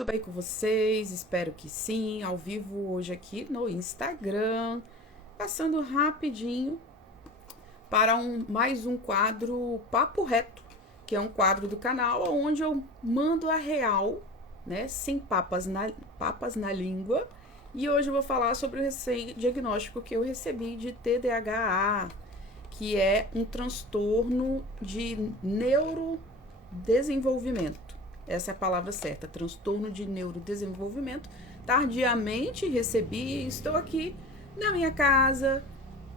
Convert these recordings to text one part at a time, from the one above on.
Tudo bem com vocês? Espero que sim. Ao vivo hoje aqui no Instagram, passando rapidinho para mais um quadro Papo Reto, que é um quadro do canal onde eu mando a real, né, sem papas na língua. E hoje eu vou falar sobre o diagnóstico que eu recebi de TDAH, que é um transtorno de neurodesenvolvimento. Essa é a palavra certa, transtorno de neurodesenvolvimento. Tardiamente recebi e estou aqui na minha casa,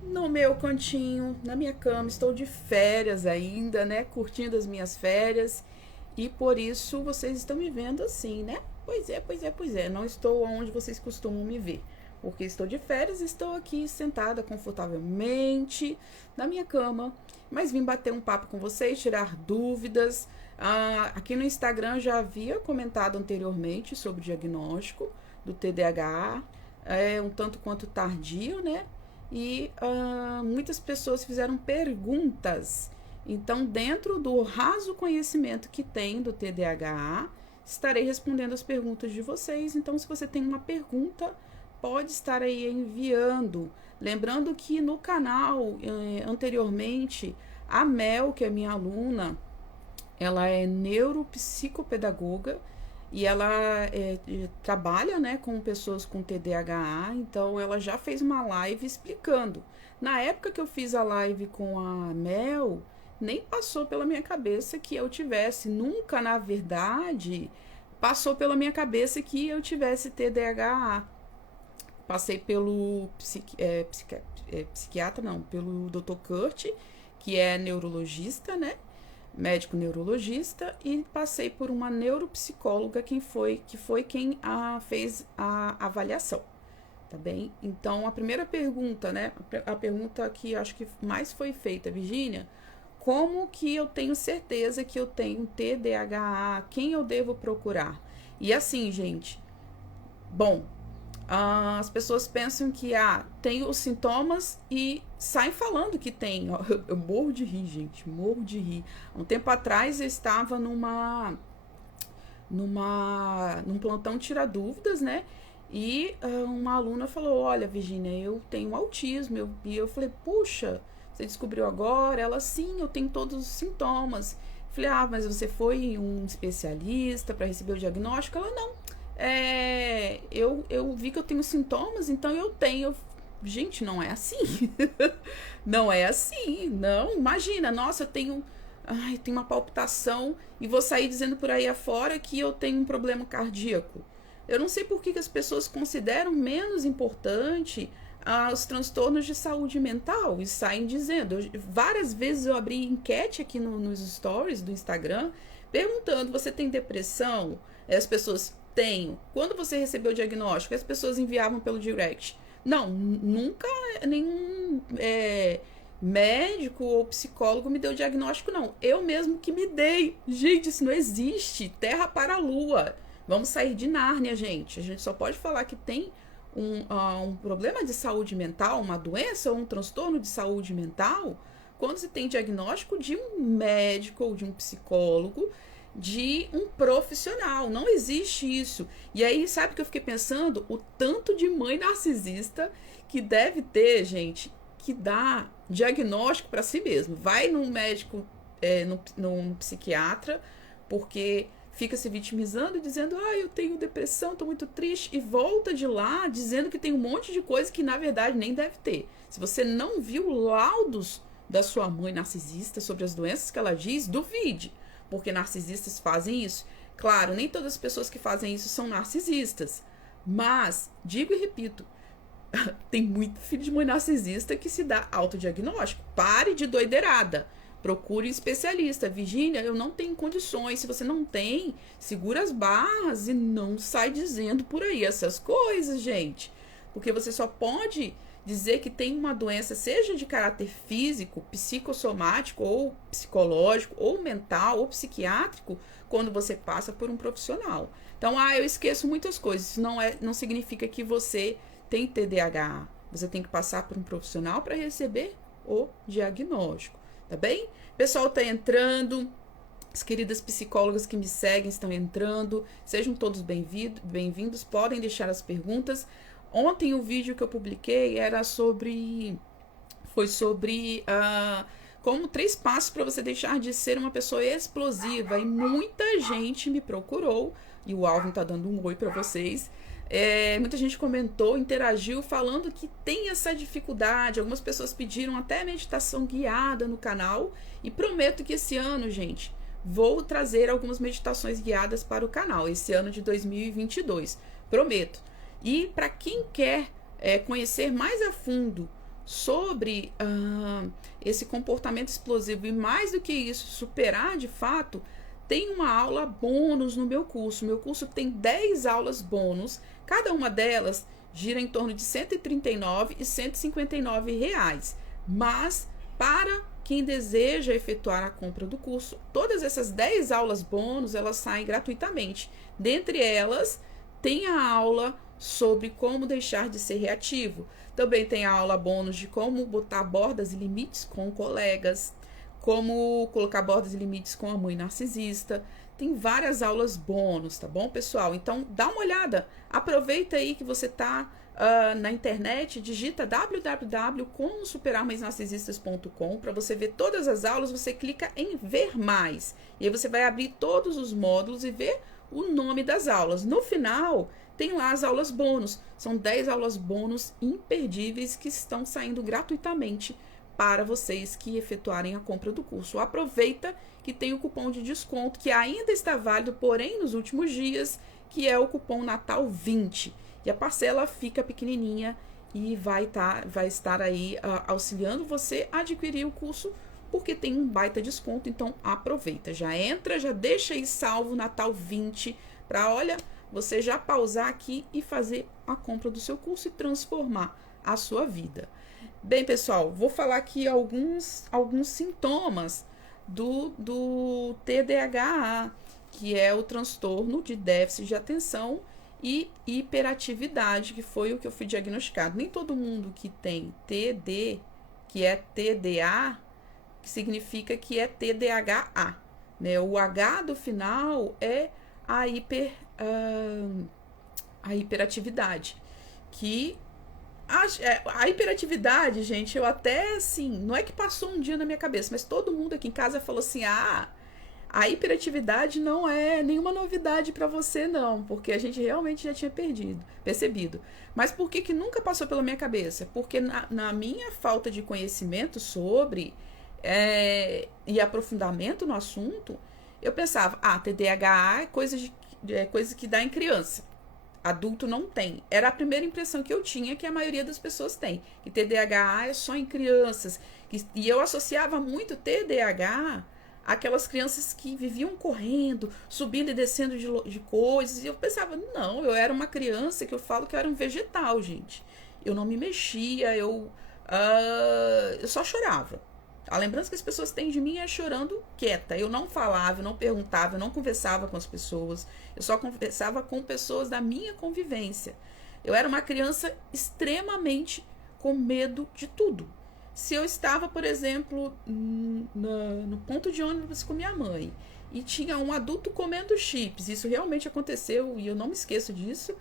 no meu cantinho, na minha cama. Estou de férias ainda, né? Curtindo as minhas férias. E por isso vocês estão me vendo assim, né? Pois é. Não estou onde vocês costumam me ver. Porque estou de férias e estou aqui sentada confortavelmente na minha cama. Mas vim bater um papo com vocês, tirar dúvidas. Aqui no Instagram já havia comentado anteriormente sobre o diagnóstico do TDAH, um tanto quanto tardio, né? E muitas pessoas fizeram perguntas. Então, dentro do raso conhecimento que tem do TDAH, estarei respondendo as perguntas de vocês. Então, se você tem uma pergunta, pode estar aí enviando. Lembrando que no canal, anteriormente, a Mel, que é minha aluna, ela é neuropsicopedagoga e ela trabalha, né, com pessoas com TDAH, então ela já fez uma live explicando. Na época que eu fiz a live com a Mel, nem passou pela minha cabeça que eu tivesse, nunca, na verdade, passou pela minha cabeça que eu tivesse TDAH. Passei pelo psiquiatra, não, pelo Dr. Kurt, que é neurologista, né? Médico neurologista, e passei por uma neuropsicóloga que foi quem fez a avaliação, tá bem? Então, a primeira pergunta, né? A pergunta que acho que mais foi feita, Virgínia, como que eu tenho certeza que eu tenho TDAH? Quem eu devo procurar? E assim, gente, bom, as pessoas pensam que tem os sintomas e saem falando que tem. Eu morro de rir, gente, morro de rir. Um tempo atrás eu estava num plantão tira dúvidas, né? E uma aluna falou: olha, Virgínia, eu tenho autismo. E eu falei: puxa, você descobriu agora? Ela: sim, eu tenho todos os sintomas. Falei: mas você foi um especialista para receber o diagnóstico? Ela: não. Eu vi que eu tenho sintomas, então eu tenho. Gente, não é assim. Não é assim. Não, imagina, nossa, eu tenho uma palpitação e vou sair dizendo por aí afora que eu tenho um problema cardíaco. Eu não sei por que as pessoas consideram menos importante os transtornos de saúde mental e saem dizendo. Várias vezes eu abri enquete aqui nos stories do Instagram perguntando: você tem depressão? As pessoas: tenho. Quando você recebeu o diagnóstico, as pessoas enviavam pelo direct. Não, nunca nenhum médico ou psicólogo me deu diagnóstico, não. Eu mesmo que me dei. Gente, isso não existe. Terra para a lua. Vamos sair de Nárnia, gente. A gente só pode falar que tem um problema de saúde mental, uma doença ou um transtorno de saúde mental, quando você tem diagnóstico de um médico ou de um psicólogo, de um profissional. Não existe isso. E aí, sabe o que eu fiquei pensando? O tanto de mãe narcisista que deve ter, gente, que dá diagnóstico para si mesmo. Vai num médico, num psiquiatra, porque fica se vitimizando e dizendo: eu tenho depressão, tô muito triste, e volta de lá dizendo que tem um monte de coisa que na verdade nem deve ter. Se você não viu laudos da sua mãe narcisista sobre as doenças que ela diz, duvide. Porque narcisistas fazem isso. Claro, nem todas as pessoas que fazem isso são narcisistas. Mas, digo e repito, tem muito filho de mãe narcisista que se dá autodiagnóstico. Pare de doideirada. Procure um especialista. Virgínia, eu não tenho condições. Se você não tem, segura as barras e não sai dizendo por aí essas coisas, gente. Porque você só pode dizer que tem uma doença, seja de caráter físico, psicossomático, ou psicológico, ou mental, ou psiquiátrico, quando você passa por um profissional. Então, eu esqueço muitas coisas. Isso não significa que você tem TDAH. Você tem que passar por um profissional para receber o diagnóstico, tá bem? O pessoal tá entrando. As queridas psicólogas que me seguem estão entrando. Sejam todos bem-vindos. Podem deixar as perguntas. Ontem o vídeo que eu publiquei foi sobre como 3 passos para você deixar de ser uma pessoa explosiva. E muita gente me procurou. E o Alvin tá dando um oi para vocês. Muita gente comentou, interagiu, falando que tem essa dificuldade. Algumas pessoas pediram até meditação guiada no canal. E prometo que esse ano, gente, vou trazer algumas meditações guiadas para o canal. Esse ano de 2022. Prometo. E para quem quer conhecer mais a fundo sobre esse comportamento explosivo e mais do que isso, superar de fato, tem uma aula bônus no meu curso. Meu curso tem 10 aulas bônus. Cada uma delas gira em torno de R$ 139 e R$ 159 reais. Mas para quem deseja efetuar a compra do curso, todas essas 10 aulas bônus, elas saem gratuitamente. Dentre elas, tem a aula sobre como deixar de ser reativo. Também tem a aula bônus de como botar bordas e limites com colegas, como colocar bordas e limites com a mãe narcisista. Tem várias aulas bônus, tá bom, pessoal? Então, dá uma olhada. Aproveita aí que você tá na internet, digita www.superarmãesnarcisistas.com para você ver todas as aulas. Você clica em ver mais. E aí você vai abrir todos os módulos e ver o nome das aulas. No final, tem lá as aulas bônus. São 10 aulas bônus imperdíveis que estão saindo gratuitamente para vocês que efetuarem a compra do curso. Aproveita que tem o cupom de desconto que ainda está válido, porém nos últimos dias, que é o cupom Natal 20. E a parcela fica pequenininha e vai estar aí auxiliando você a adquirir o curso, porque tem um baita desconto. Então aproveita, já entra, já deixa aí salvo Natal 20 para, olha, você já pausar aqui e fazer a compra do seu curso e transformar a sua vida. Bem, pessoal, vou falar aqui alguns sintomas do TDAH, que é o transtorno de déficit de atenção e hiperatividade, que foi o que eu fui diagnosticado. Nem todo mundo que tem TD, que é TDA, que significa que é TDAH, né? O H do final é a hiperatividade, que a hiperatividade, gente, eu até, assim, não é que passou um dia na minha cabeça, mas todo mundo aqui em casa falou assim, a hiperatividade não é nenhuma novidade para você, não, porque a gente realmente já tinha percebido. Mas por que nunca passou pela minha cabeça? Porque na minha falta de conhecimento sobre e aprofundamento no assunto, eu pensava, TDAH é coisa que dá em criança. Adulto não tem. Era a primeira impressão que eu tinha, que a maioria das pessoas tem. Que TDAH é só em crianças. E eu associava muito TDAH àquelas crianças que viviam correndo, subindo e descendo de coisas. E eu pensava, não, eu era uma criança que eu falo que eu era um vegetal, gente. Eu não me mexia, eu só chorava. A lembrança que as pessoas têm de mim é chorando quieta. Eu não falava, eu não perguntava, eu não conversava com as pessoas. Eu só conversava com pessoas da minha convivência. Eu era uma criança extremamente com medo de tudo. Se eu estava, por exemplo, no ponto de ônibus com minha mãe e tinha um adulto comendo chips, isso realmente aconteceu e eu não me esqueço disso,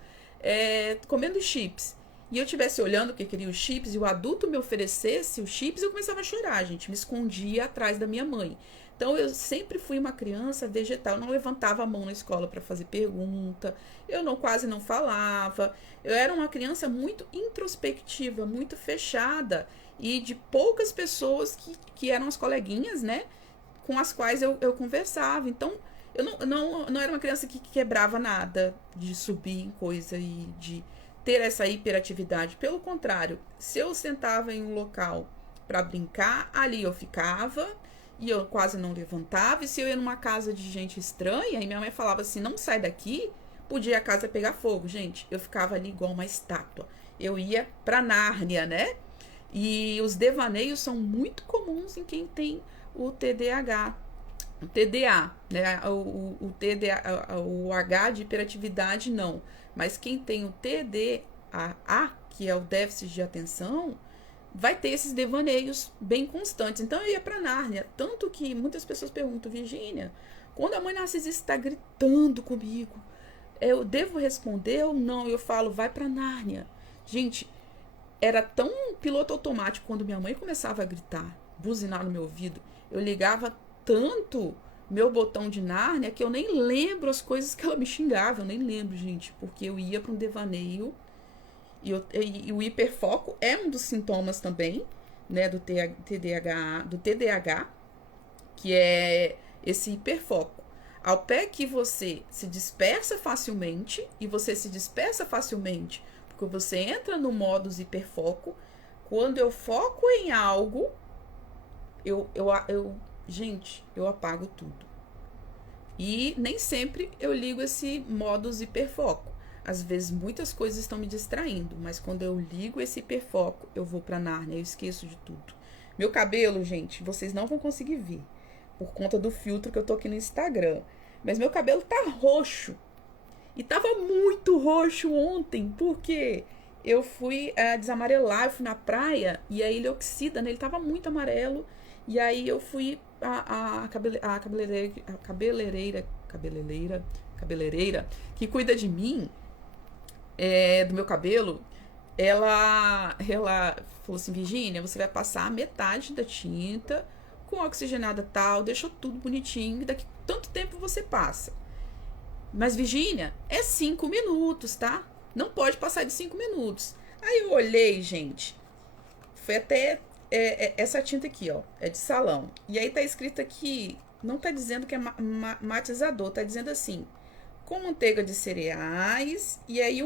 comendo chips, e eu estivesse olhando que queria os chips e o adulto me oferecesse os chips, eu começava a chorar, gente. Me escondia atrás da minha mãe. Então, eu sempre fui uma criança vegetal. Eu não levantava a mão na escola para fazer pergunta. Eu quase não falava. Eu era uma criança muito introspectiva, muito fechada. E de poucas pessoas que eram as coleguinhas, né? Com as quais eu conversava. Então, eu não era uma criança que quebrava nada, de subir em coisa e de ter essa hiperatividade. Pelo contrário, se eu sentava em um local para brincar, ali eu ficava e eu quase não levantava. E se eu ia numa casa de gente estranha e minha mãe falava assim, não sai daqui, podia a casa pegar fogo, gente. Eu ficava ali igual uma estátua. Eu ia para Nárnia, né? E os devaneios são muito comuns em quem tem o TDAH. O TDA, né? O TDA, o H de hiperatividade não. Mas quem tem o TDAH, que é o déficit de atenção, vai ter esses devaneios bem constantes. Então eu ia para Nárnia, tanto que muitas pessoas perguntam, Virgínia, Quando a mãe narcisista está gritando comigo, eu devo responder ou não? Eu falo, vai pra Nárnia. Gente, era tão piloto automático quando minha mãe começava a gritar, buzinar no meu ouvido. Eu ligava tanto meu botão de Nárnia que eu nem lembro as coisas que ela me xingava. Eu nem lembro, gente, porque eu ia para um devaneio. E o hiperfoco é um dos sintomas também, né, do TDAH, que é esse hiperfoco. Ao pé que você se dispersa facilmente, e você se dispersa facilmente porque você entra no modus hiperfoco. Quando eu foco em algo, gente, eu apago tudo. E nem sempre eu ligo esse modus hiperfoco. Às vezes muitas coisas estão me distraindo, mas quando eu ligo esse hiperfoco, eu vou pra Nárnia, eu esqueço de tudo. Meu cabelo, gente, vocês não vão conseguir ver, por conta do filtro que eu tô aqui no Instagram. Mas meu cabelo tá roxo. E tava muito roxo ontem, porque eu fui desamarelar, eu fui na praia, e aí ele oxida, né? Ele tava muito amarelo. E aí eu fui a cabeleireira que cuida de mim, do meu cabelo, ela falou assim, Virgínia, você vai passar a metade da tinta com oxigenada tal, deixou tudo bonitinho, e daqui tanto tempo você passa. Mas, Virgínia, é 5 minutos, tá? Não pode passar de 5 minutos. Aí eu olhei, gente, foi até essa tinta aqui, ó, é de salão. E aí tá escrito aqui, não tá dizendo que é matizador, tá dizendo assim, com manteiga de cereais, e aí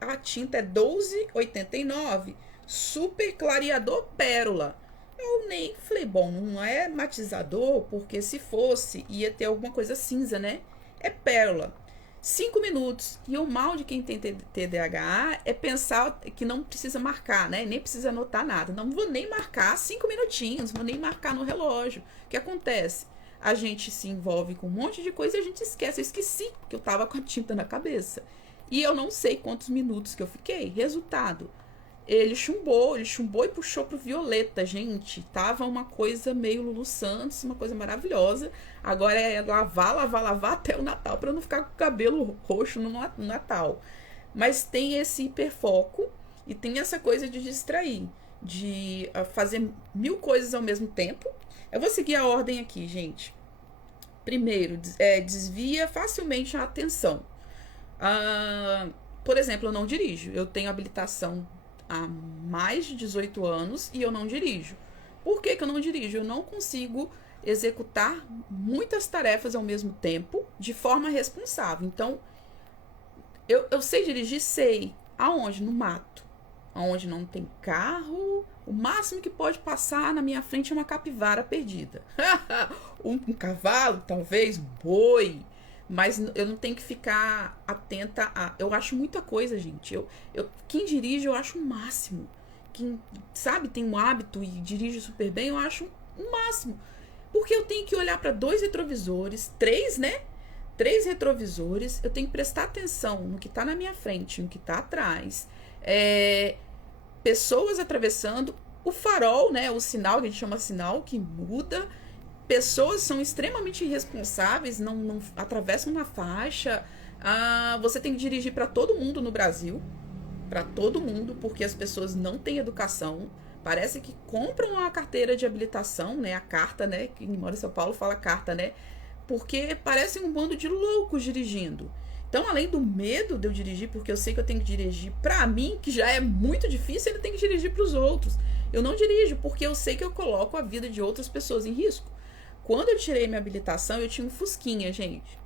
a tinta é 12,89, super clareador pérola. Eu nem falei, bom, não é matizador, porque se fosse, ia ter alguma coisa cinza, né? É pérola. 5 minutos. E o mal de quem tem TDAH é pensar que não precisa marcar, né? Nem precisa anotar nada. Não vou nem marcar 5 minutinhos, vou nem marcar no relógio. O que acontece? A gente se envolve com um monte de coisa e a gente esquece. Eu esqueci que eu tava com a tinta na cabeça. E eu não sei quantos minutos que eu fiquei. Resultado, ele chumbou e puxou pro violeta, gente. Tava uma coisa meio Lulu Santos, uma coisa maravilhosa. Agora é lavar até o Natal para não ficar com o cabelo roxo no Natal. Mas tem esse hiperfoco e tem essa coisa de distrair, de fazer 1000 coisas ao mesmo tempo. Eu vou seguir a ordem aqui, gente. Primeiro, desvia facilmente a atenção. Por exemplo, eu não dirijo. Eu tenho habilitação há mais de 18 anos e eu não dirijo. Por que eu não dirijo? Eu não consigo executar muitas tarefas ao mesmo tempo de forma responsável. Então, eu sei dirigir, sei. Aonde? No mato. Aonde não tem carro. O máximo que pode passar na minha frente é uma capivara perdida. um cavalo, talvez, um boi. Mas eu não tenho que ficar atenta a... Eu acho muita coisa, gente. Quem dirige, eu acho o máximo. Quem, sabe, tem um hábito e dirige super bem, eu acho o máximo. Porque eu tenho que olhar para 2 retrovisores, 3, né? 3 retrovisores. Eu tenho que prestar atenção no que tá na minha frente, no que tá atrás. Pessoas atravessando. O farol, né? O sinal, que a gente chama sinal, que muda. Pessoas são extremamente irresponsáveis, não atravessam na faixa. Você tem que dirigir para todo mundo no Brasil. Para todo mundo, porque as pessoas não têm educação. Parece que compram a carteira de habilitação, né? A carta, né? Quem mora em São Paulo fala carta, né? Porque parecem um bando de loucos dirigindo. Então, além do medo de eu dirigir, porque eu sei que eu tenho que dirigir para mim, que já é muito difícil, eu tenho que dirigir para os outros. Eu não dirijo porque eu sei que eu coloco a vida de outras pessoas em risco. Quando eu tirei minha habilitação, eu tinha um Fusquinha, gente.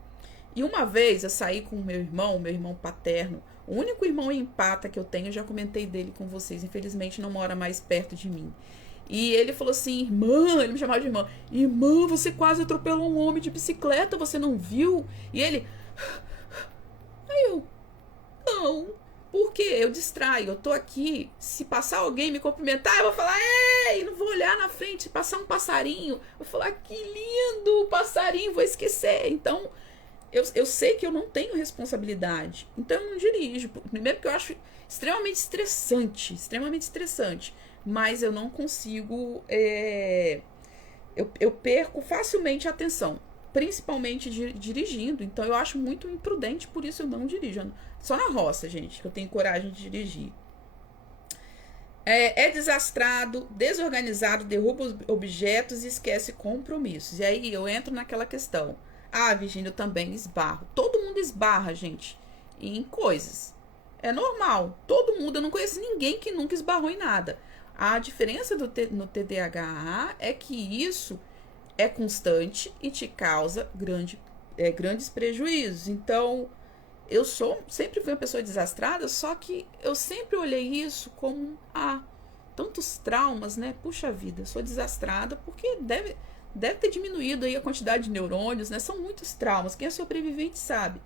E uma vez eu saí com meu irmão paterno, o único irmão empata que eu tenho, eu já comentei dele com vocês, infelizmente não mora mais perto de mim. E ele falou assim, irmã, ele me chamava de irmã, você quase atropelou um homem de bicicleta, você não viu? E ele... Aí eu, não, porque eu distraio, eu tô aqui, se passar alguém me cumprimentar, eu vou falar, ei, não vou olhar na frente, se passar um passarinho, eu vou falar, que lindo, passarinho, vou esquecer. Então, eu sei que eu não tenho responsabilidade, então eu não dirijo. Primeiro que eu acho extremamente estressante, mas eu não consigo, eu perco facilmente a atenção. principalmente dirigindo. Então eu acho muito imprudente, por isso eu não dirijo. Só na roça, gente, que eu tenho coragem de dirigir. É desastrado, desorganizado, derruba objetos e esquece compromissos. E aí eu entro naquela questão. Ah, Virgínia, eu também esbarro. Todo mundo esbarra, gente, em coisas. É normal. Todo mundo, eu não conheço ninguém que nunca esbarrou em nada. A diferença no TDAH é que isso é constante e te causa grandes prejuízos. Então, eu sempre fui uma pessoa desastrada, só que eu sempre olhei isso como tantos traumas, né? Puxa vida, eu sou desastrada porque deve ter diminuído aí a quantidade de neurônios, né? São muitos traumas. Quem é sobrevivente sabe.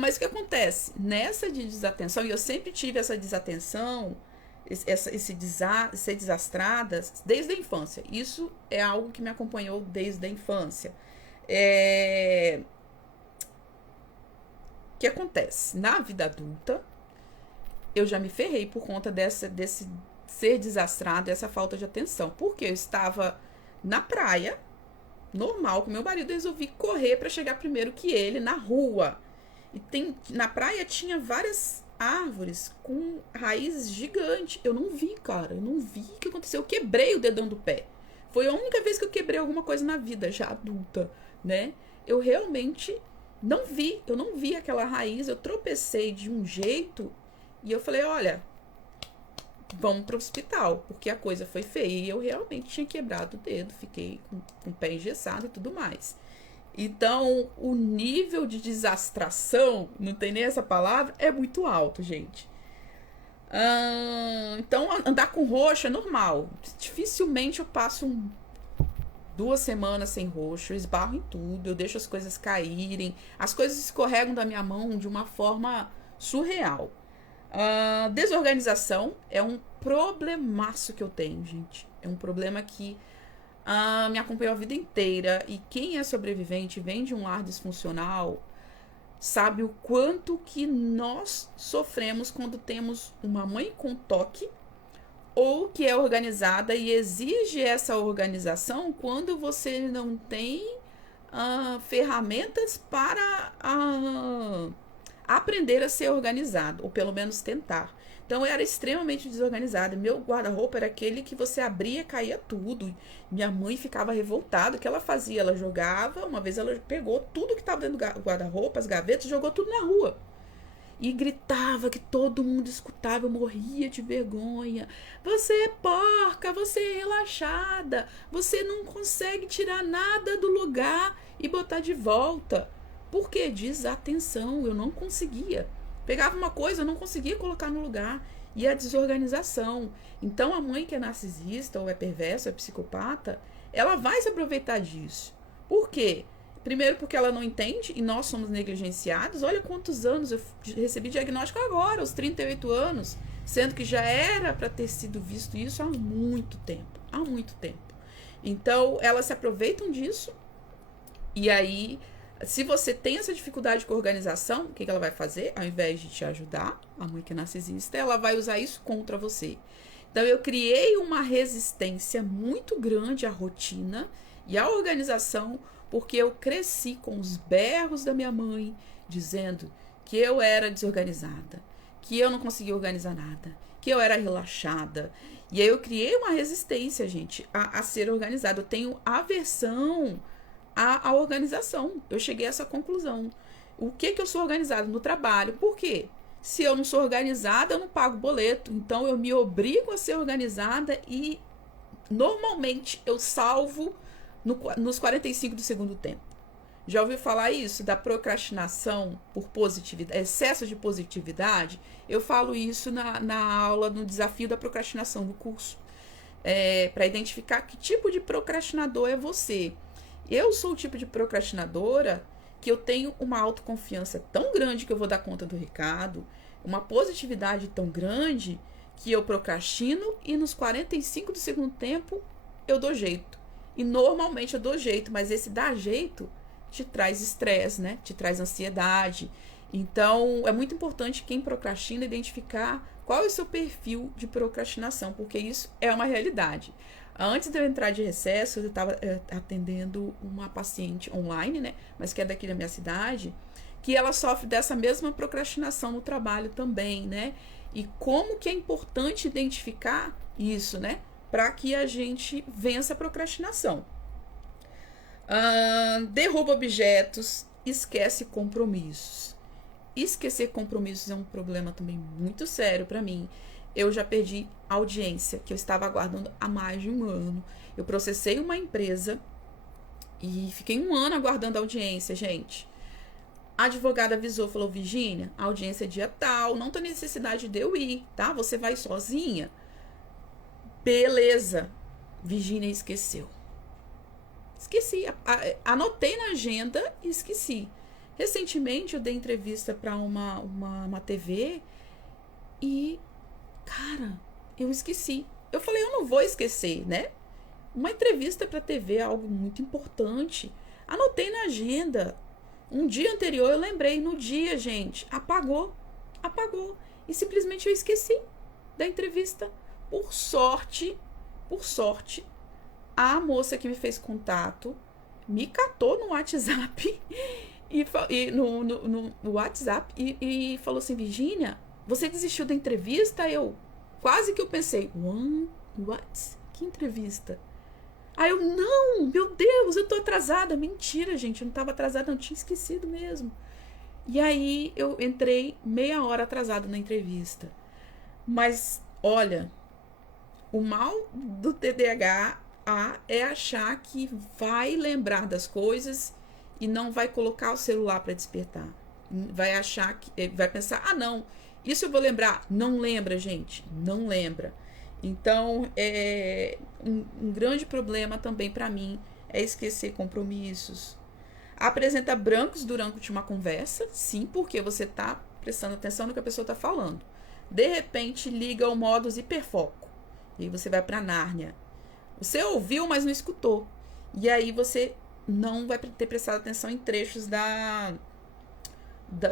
Mas o que acontece? Nessa de desatenção, e eu sempre tive essa desatenção, ser desastrada desde a infância. Isso é algo que me acompanhou desde a infância. O que acontece? Na vida adulta, eu já me ferrei por conta desse ser desastrado, essa falta de atenção. Porque eu estava na praia, normal, com meu marido, eu resolvi correr para chegar primeiro que ele na rua. E na praia tinha várias árvores com raízes gigantes. Eu não vi, cara. Eu não vi o que aconteceu. Eu quebrei o dedão do pé. Foi a única vez que eu quebrei alguma coisa na vida, já adulta, né? Eu realmente não vi. Eu não vi aquela raiz. Eu tropecei de um jeito e eu falei, olha, vamos pro hospital, porque a coisa foi feia. E eu realmente tinha quebrado o dedo. Fiquei com o pé engessado e tudo mais. Então, o nível de desastração, não tem nem essa palavra, é muito alto, gente. Então, andar com roxo é normal. Dificilmente eu passo 2 semanas sem roxo, eu esbarro em tudo, eu deixo as coisas caírem, as coisas escorregam da minha mão de uma forma surreal. Desorganização é um problemaço que eu tenho, gente. É um problema que me acompanhou a vida inteira. E quem é sobrevivente, vem de um lar disfuncional, sabe o quanto que nós sofremos quando temos uma mãe com toque ou que é organizada e exige essa organização quando você não tem ferramentas para aprender a ser organizado, ou pelo menos tentar. Então eu era extremamente desorganizada. Meu guarda-roupa era aquele que você abria, caía tudo. Minha mãe ficava revoltada. O que ela fazia? Ela jogava, uma vez ela pegou tudo que estava dentro do guarda-roupa, as gavetas, jogou tudo na rua. E gritava que todo mundo escutava, eu morria de vergonha. Você é porca, você é relaxada, você não consegue tirar nada do lugar e botar de volta. Por quê? Desatenção, eu não conseguia. Pegava uma coisa, eu não conseguia colocar no lugar. E a desorganização. Então, a mãe que é narcisista, ou é perversa, ou é psicopata, ela vai se aproveitar disso. Por quê? Primeiro porque ela não entende, e nós somos negligenciados. Olha quantos anos eu recebi diagnóstico agora, aos 38 anos. Sendo que já era para ter sido visto isso há muito tempo. Há muito tempo. Então, elas se aproveitam disso. E aí, se você tem essa dificuldade com a organização, o que ela vai fazer? Ao invés de te ajudar, a mãe que é narcisista, ela vai usar isso contra você. Então, eu criei uma resistência muito grande à rotina e à organização, porque eu cresci com os berros da minha mãe, dizendo que eu era desorganizada, que eu não conseguia organizar nada, que eu era relaxada. E aí eu criei uma resistência, gente, a ser organizada. Eu tenho aversão a organização. Eu cheguei a essa conclusão. O que eu sou organizada? No trabalho. Por quê? Se eu não sou organizada, eu não pago boleto. Então, eu me obrigo a ser organizada e, normalmente, eu salvo nos 45 do segundo tempo. Já ouviu falar isso? Da procrastinação por positividade, excesso de positividade? Eu falo isso na aula, no desafio da procrastinação do curso. Para identificar que tipo de procrastinador é você. Eu sou o tipo de procrastinadora que eu tenho uma autoconfiança tão grande que eu vou dar conta do recado, uma positividade tão grande que eu procrastino e nos 45 do segundo tempo eu dou jeito. E normalmente eu dou jeito, mas esse dar jeito te traz estresse, né? Te traz ansiedade. Então, é muito importante quem procrastina identificar qual é o seu perfil de procrastinação, porque isso é uma realidade. Antes de eu entrar de recesso, eu estava atendendo uma paciente online, né? Mas que é daqui da minha cidade, que ela sofre dessa mesma procrastinação no trabalho também, né? E como que é importante identificar isso, né? Para que a gente vença a procrastinação. Derruba objetos, esquece compromissos. Esquecer compromissos é um problema também muito sério para mim. Eu já perdi audiência que eu estava aguardando há mais de um ano. Eu processei uma empresa e fiquei um ano aguardando a audiência, gente. A advogada avisou, falou: Virgínia, a audiência é dia tal, não tem necessidade de eu ir, tá? Você vai sozinha. Beleza. Virgínia esqueceu. Esqueci. Anotei na agenda e esqueci. Recentemente eu dei entrevista para uma TV e, cara, eu esqueci. Eu falei, eu não vou esquecer, né? Uma entrevista para TV é algo muito importante. Anotei na agenda. Um dia anterior eu lembrei, no dia, gente, apagou. E simplesmente eu esqueci da entrevista. Por sorte, a moça que me fez contato me catou no WhatsApp no WhatsApp e falou assim: Virgínia, você desistiu da entrevista? Quase que eu pensei, what? Que entrevista? Aí eu, não, meu Deus, eu tô atrasada. Mentira, gente, eu não tava atrasada, não, tinha esquecido mesmo. E aí eu entrei meia hora atrasada na entrevista. Mas, olha, o mal do TDAH é achar que vai lembrar das coisas e não vai colocar o celular para despertar. Vai achar que vai pensar, não, isso eu vou lembrar. Não lembra, gente, não lembra. Então, um grande problema também para mim é esquecer compromissos. Apresenta brancos durante uma conversa, sim, porque você tá prestando atenção no que a pessoa tá falando. De repente, liga o modus hiperfoco. E aí você vai para Nárnia. Você ouviu, mas não escutou. E aí você não vai ter prestado atenção em trechos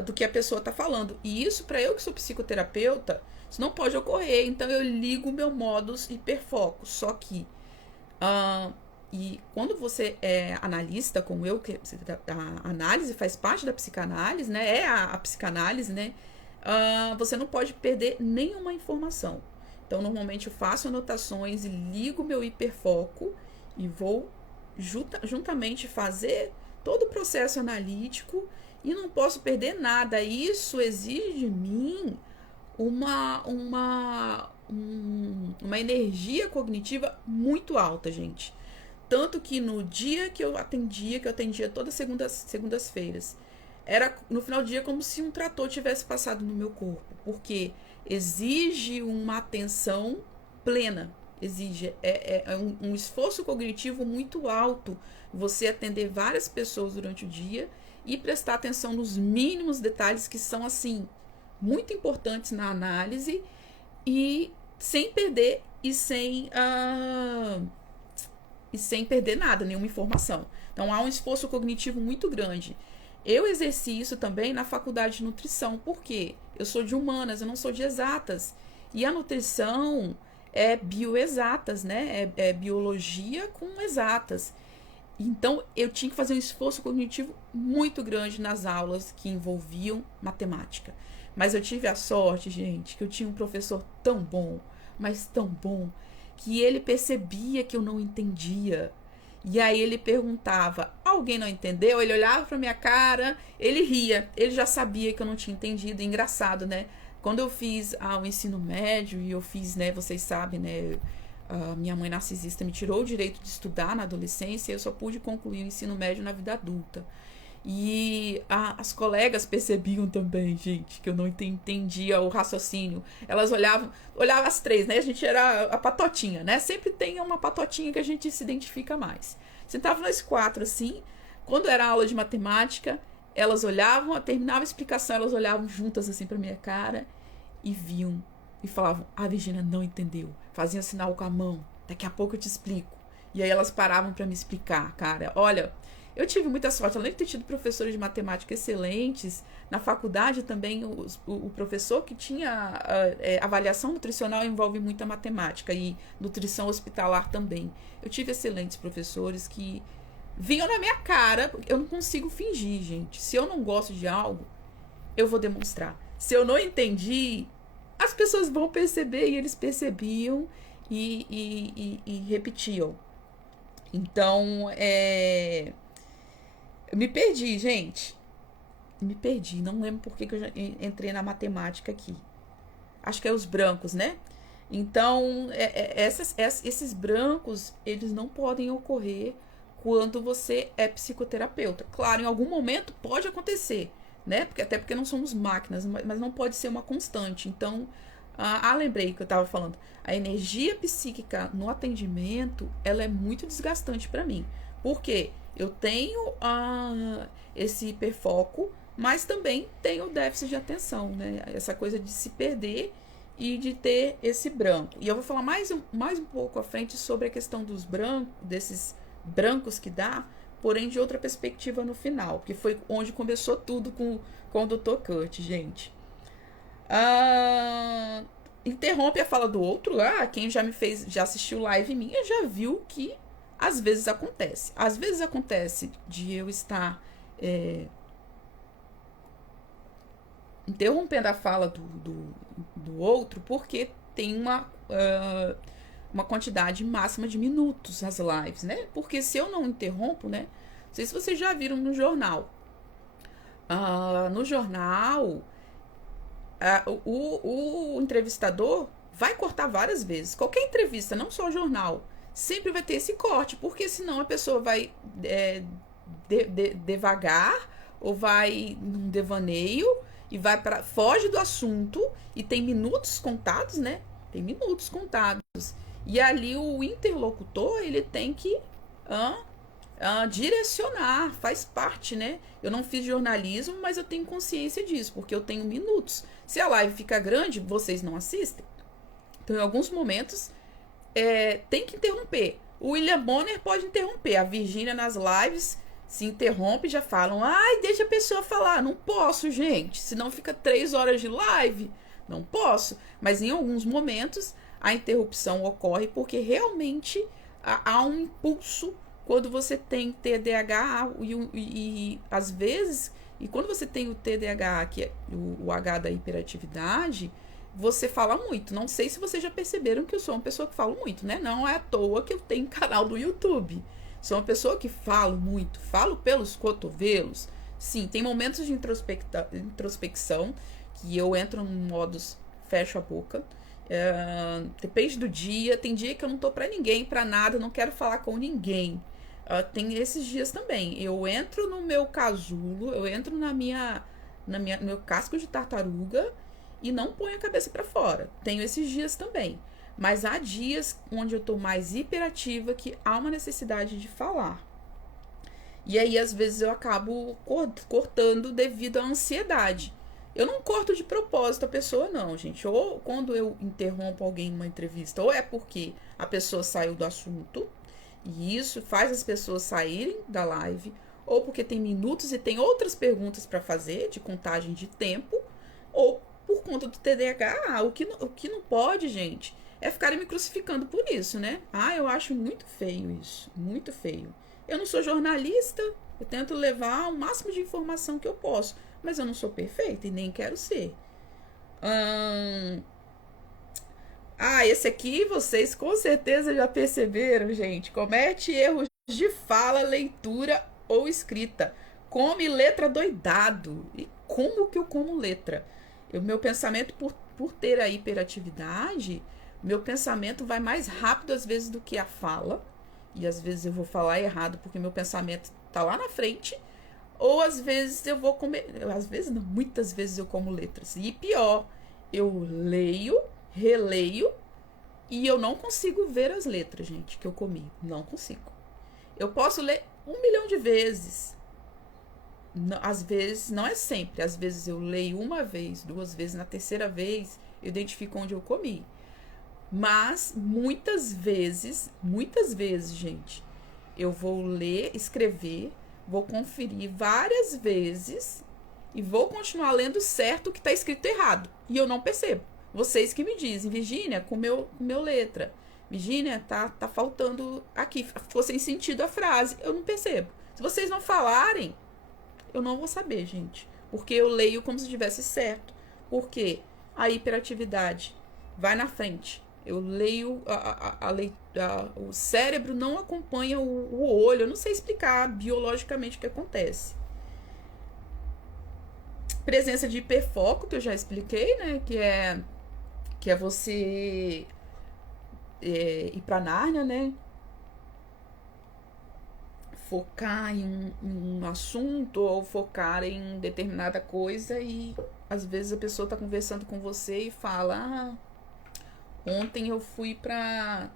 do que a pessoa está falando. E isso, para eu que sou psicoterapeuta, isso não pode ocorrer. Então eu ligo o meu modus hiperfoco. Só que, e quando você é analista, como eu, que a análise faz parte da psicanálise, né? É a psicanálise, né? Você não pode perder nenhuma informação. Então, normalmente eu faço anotações e ligo meu hiperfoco e vou juntamente fazer todo o processo analítico e não posso perder nada. Isso exige de mim uma energia cognitiva muito alta, gente. Tanto que no dia que eu atendia todas segundas-feiras, era no final do dia como se um trator tivesse passado no meu corpo, porque exige uma atenção plena, exige um esforço cognitivo muito alto, você atender várias pessoas durante o dia e prestar atenção nos mínimos detalhes que são, assim, muito importantes na análise e sem perder sem perder nada, nenhuma informação. Então há um esforço cognitivo muito grande. Eu exerci isso também na faculdade de nutrição, porque eu sou de humanas, eu não sou de exatas. E a nutrição é bioexatas, né? É biologia com exatas. Então, eu tinha que fazer um esforço cognitivo muito grande nas aulas que envolviam matemática. Mas eu tive a sorte, gente, que eu tinha um professor tão bom, mas tão bom, que ele percebia que eu não entendia. E aí ele perguntava, alguém não entendeu? Ele olhava pra minha cara, ele ria, ele já sabia que eu não tinha entendido. Engraçado, né? Quando eu fiz o ensino médio e eu fiz, né, vocês sabem, né, minha mãe narcisista me tirou o direito de estudar na adolescência e eu só pude concluir o ensino médio na vida adulta. E as colegas percebiam também, gente, que eu não entendia o raciocínio. Elas olhavam as três, né? A gente era a patotinha, né? Sempre tem uma patotinha que a gente se identifica mais. Sentava nós quatro, assim. Quando era aula de matemática, elas olhavam, terminava a explicação, elas olhavam juntas, assim, pra minha cara e viam. E falavam, Virgínia não entendeu. Faziam sinal com a mão. Daqui a pouco eu te explico. E aí elas paravam pra me explicar, cara. Olha, Eu tive muita sorte, além de ter tido professores de matemática excelentes, na faculdade também o professor que tinha avaliação nutricional envolve muita matemática e nutrição hospitalar também. Eu tive excelentes professores que vinham na minha cara, eu não consigo fingir, gente. Se eu não gosto de algo, eu vou demonstrar. Se eu não entendi, as pessoas vão perceber e eles percebiam e repetiam. Então, eu me perdi, gente. Me perdi. Não lembro por que eu já entrei na matemática aqui. Acho que é os brancos, né? Então, esses brancos, eles não podem ocorrer quando você é psicoterapeuta. Claro, em algum momento pode acontecer, né? Até porque não somos máquinas, mas não pode ser uma constante. Então, lembrei que eu estava falando. A energia psíquica no atendimento, ela é muito desgastante para mim. Por quê? Eu tenho esse hiperfoco, mas também tenho déficit de atenção, né? Essa coisa de se perder e de ter esse branco. E eu vou falar mais um pouco à frente sobre a questão dos brancos, desses brancos que dá, porém de outra perspectiva no final, que foi onde começou tudo com o Dr. Kurt, gente. Interrompe a fala do outro. Quem já assistiu live minha já viu que às vezes acontece. Às vezes acontece de eu estar interrompendo a fala do outro porque tem uma quantidade máxima de minutos as lives, né? Porque se eu não interrompo, né? Não sei se vocês já viram no jornal. No jornal, o entrevistador vai cortar várias vezes. Qualquer entrevista, não só o jornal, sempre vai ter esse corte, porque senão a pessoa vai devagar ou vai num devaneio e foge do assunto e tem minutos contados, né? Tem minutos contados. E ali o interlocutor, ele tem que direcionar, faz parte, né? Eu não fiz jornalismo, mas eu tenho consciência disso, porque eu tenho minutos. Se a live fica grande, vocês não assistem. Então, em alguns momentos, tem que interromper. O William Bonner pode interromper. A Virgínia nas lives se interrompe, já falam, deixa a pessoa falar. Não posso, gente. Senão fica 3 horas de live. Não posso. Mas em alguns momentos, a interrupção ocorre porque realmente há um impulso quando você tem TDAH e às vezes, e quando você tem o TDAH, que é o H da hiperatividade, você fala muito. Não sei se vocês já perceberam que eu sou uma pessoa que falo muito, né? Não é à toa que eu tenho canal do YouTube. Sou uma pessoa que falo muito, falo pelos cotovelos. Sim, tem momentos de introspecção que eu entro num modus fecho a boca. Depende do dia. Tem dia que eu não tô pra ninguém, pra nada, não quero falar com ninguém. Tem esses dias também. Eu entro no meu casulo, eu entro no meu casco de tartaruga e não ponho a cabeça pra fora. Tenho esses dias também. Mas há dias onde eu tô mais hiperativa, que há uma necessidade de falar. E aí, às vezes, eu acabo cortando devido à ansiedade. Eu não corto de propósito a pessoa, não, gente. Ou quando eu interrompo alguém numa entrevista, ou é porque a pessoa saiu do assunto, e isso faz as pessoas saírem da live, ou porque tem minutos e tem outras perguntas para fazer, de contagem de tempo, ou por conta do TDAH. O que não pode, gente, é ficarem me crucificando por isso, né? Eu acho muito feio isso, muito feio. Eu não sou jornalista, eu tento levar o máximo de informação que eu posso, mas eu não sou perfeita e nem quero ser. Esse aqui vocês com certeza já perceberam, gente. Comete erros de fala, leitura ou escrita. Come letra doidado. E como que eu como letra? Meu pensamento, por ter a hiperatividade, meu pensamento vai mais rápido às vezes do que a fala. E às vezes eu vou falar errado porque meu pensamento tá lá na frente. Ou às vezes eu vou comer. Às vezes não, muitas vezes eu como letras. E pior, eu leio, releio e eu não consigo ver as letras, gente, que eu comi. Não consigo. Eu posso ler 1 milhão de vezes. Às vezes, não é sempre. Às vezes eu leio uma vez, 2 vezes, na terceira vez eu identifico onde eu comi. Mas muitas vezes, gente, eu vou ler, escrever, vou conferir várias vezes e vou continuar lendo certo o que está escrito errado. E eu não percebo. Vocês que me dizem, Virgínia, com meu letra. Virgínia, tá faltando aqui. Ficou sem sentido a frase. Eu não percebo. Se vocês não falarem, eu não vou saber, gente. Porque eu leio como se estivesse certo. Porque a hiperatividade vai na frente. Eu leio, o cérebro não acompanha o olho. Eu não sei explicar biologicamente o que acontece. Presença de hiperfoco, que eu já expliquei, né? Que é você ir pra Nárnia, né? Focar em um assunto ou focar em determinada coisa e às vezes a pessoa tá conversando com você e fala: ontem eu fui pra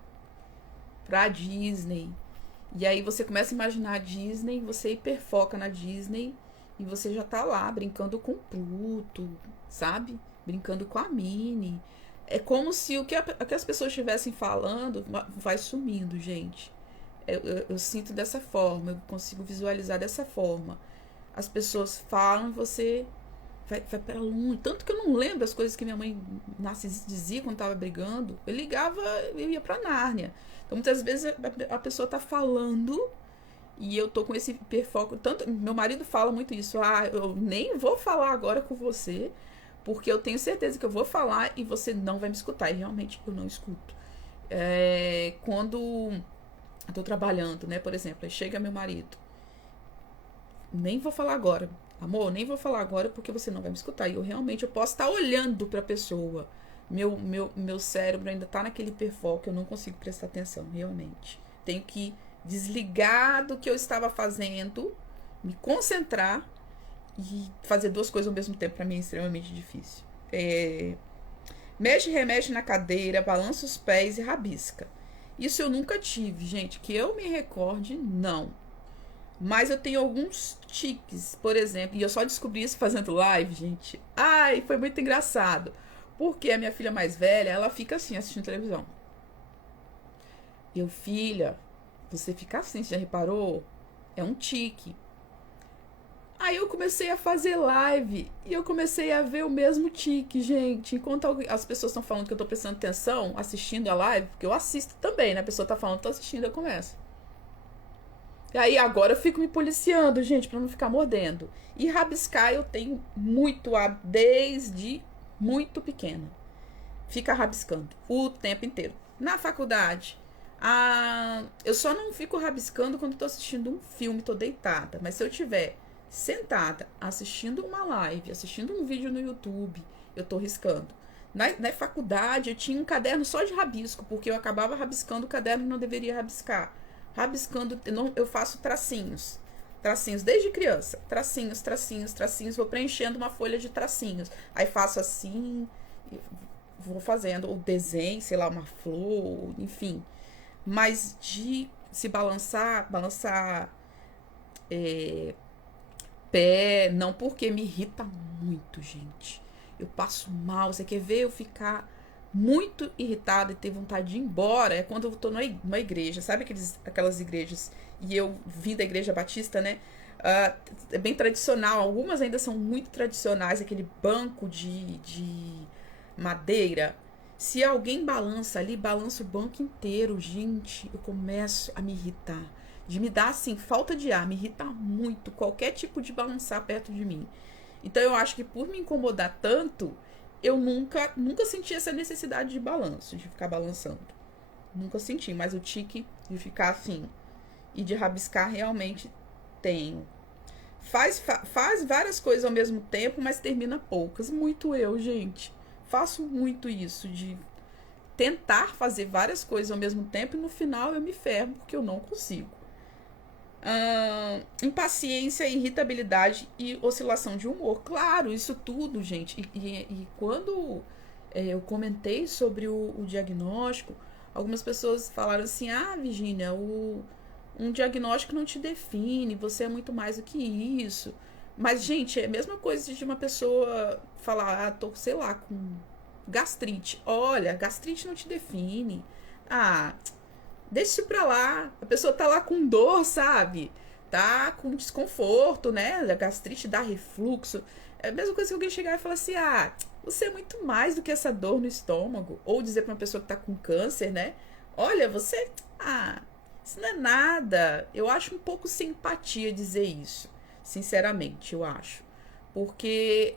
Disney. E aí você começa a imaginar a Disney, você hiperfoca na Disney e você já tá lá brincando com Pluto, sabe? Brincando com a Minnie. É como se o que as pessoas estivessem falando vai sumindo, gente. Eu sinto dessa forma, eu consigo visualizar dessa forma. As pessoas falam e você vai para longe. Tanto que eu não lembro as coisas que minha mãe dizia quando tava brigando. Eu ligava, eu ia pra Nárnia. Então muitas vezes a pessoa tá falando e eu tô com esse hiperfoco. Tanto, meu marido fala muito isso. Eu nem vou falar agora com você, porque eu tenho certeza que eu vou falar e você não vai me escutar. E realmente eu não escuto. Quando eu tô trabalhando, né? Por exemplo, aí chega meu marido. Nem vou falar agora. Amor, nem vou falar agora porque você não vai me escutar. E eu posso estar olhando pra pessoa. Meu cérebro ainda tá naquele hiperfoco. Eu não consigo prestar atenção, realmente. Tenho que desligar do que eu estava fazendo, me concentrar e fazer duas coisas ao mesmo tempo. Pra mim é extremamente difícil. Mexe e remexe na cadeira, balança os pés e rabisca. Isso eu nunca tive, gente. Que eu me recorde, não. Mas eu tenho alguns tiques, por exemplo. E eu só descobri isso fazendo live, gente. Ai, foi muito engraçado. Porque a minha filha mais velha, ela fica assim, assistindo televisão. Filha, você fica assim, você já reparou? É um tique. Aí eu comecei a fazer live e eu comecei a ver o mesmo tique, gente. Enquanto as pessoas estão falando que eu tô prestando atenção, assistindo a live, porque eu assisto também, né? A pessoa tá falando, tô assistindo, eu começo. E aí agora eu fico me policiando, gente, pra não ficar mordendo. E rabiscar eu tenho muito hábito, desde muito pequena. Fica rabiscando o tempo inteiro. Na faculdade, eu só não fico rabiscando quando tô assistindo um filme, tô deitada. Mas se eu tiver sentada, assistindo uma live, assistindo um vídeo no YouTube, eu tô riscando. Na faculdade, eu tinha um caderno só de rabisco, porque eu acabava rabiscando o caderno e não deveria rabiscar. Rabiscando, eu faço tracinhos. Tracinhos desde criança. Tracinhos, tracinhos, tracinhos. Vou preenchendo uma folha de tracinhos. Aí faço assim, vou fazendo o desenho, sei lá, uma flor, enfim. Mas de se balançar pé, não, porque me irrita muito, gente. Eu passo mal. Você quer ver eu ficar muito irritada e ter vontade de ir embora? É quando eu tô numa igreja, sabe aquelas igrejas, e eu vim da igreja batista, né? É bem tradicional, algumas ainda são muito tradicionais, aquele banco de madeira. Se alguém balança ali, balança o banco inteiro, gente, eu começo a me irritar. De me dar, assim, falta de ar, me irrita muito qualquer tipo de balançar perto de mim. Então eu acho que por me incomodar tanto, eu nunca senti essa necessidade de balanço, de ficar balançando. Nunca senti, mas o tique de ficar assim e de rabiscar realmente tenho. Faz várias coisas ao mesmo tempo, mas termina poucas. Muito eu, gente. Faço muito isso, de tentar fazer várias coisas ao mesmo tempo e no final eu me ferro porque eu não consigo. Impaciência, irritabilidade e oscilação de humor. Claro, isso tudo, gente. E quando eu comentei sobre o diagnóstico, algumas pessoas falaram assim: Virgínia, um diagnóstico não te define, você é muito mais do que isso. Mas, gente, é a mesma coisa de uma pessoa falar: tô, sei lá, com gastrite. Olha, gastrite não te define. Deixa isso pra lá. A pessoa tá lá com dor, sabe? tá com desconforto, né? A gastrite dá refluxo. É a mesma coisa que alguém chegar e falar assim, você é muito mais do que essa dor no estômago. Ou dizer pra uma pessoa que tá com câncer, né? Olha, você... isso não é nada. Eu acho um pouco sem empatia dizer isso. Sinceramente, eu acho. Porque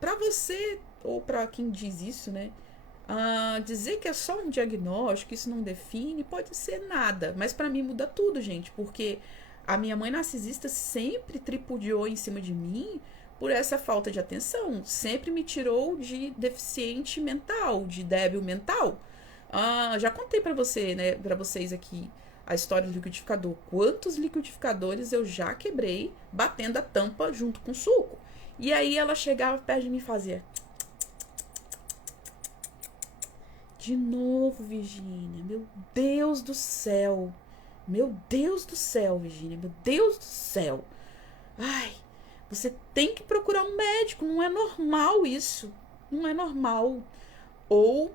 pra você, ou pra quem diz isso, né? Dizer que é só um diagnóstico, isso não define, pode ser nada. Mas pra mim muda tudo, gente. Porque a minha mãe narcisista sempre tripudiou em cima de mim por essa falta de atenção. Sempre me tirou de deficiente mental, de débil mental. Já contei pra você, né, para vocês aqui a história do liquidificador. Quantos liquidificadores eu já quebrei batendo a tampa junto com o suco. E aí ela chegava perto de mim e fazia... De novo, Virgínia. Meu Deus do céu. Meu Deus do céu, Virgínia. Meu Deus do céu. Ai, você tem que procurar um médico. Não é normal isso. Não é normal. Ou,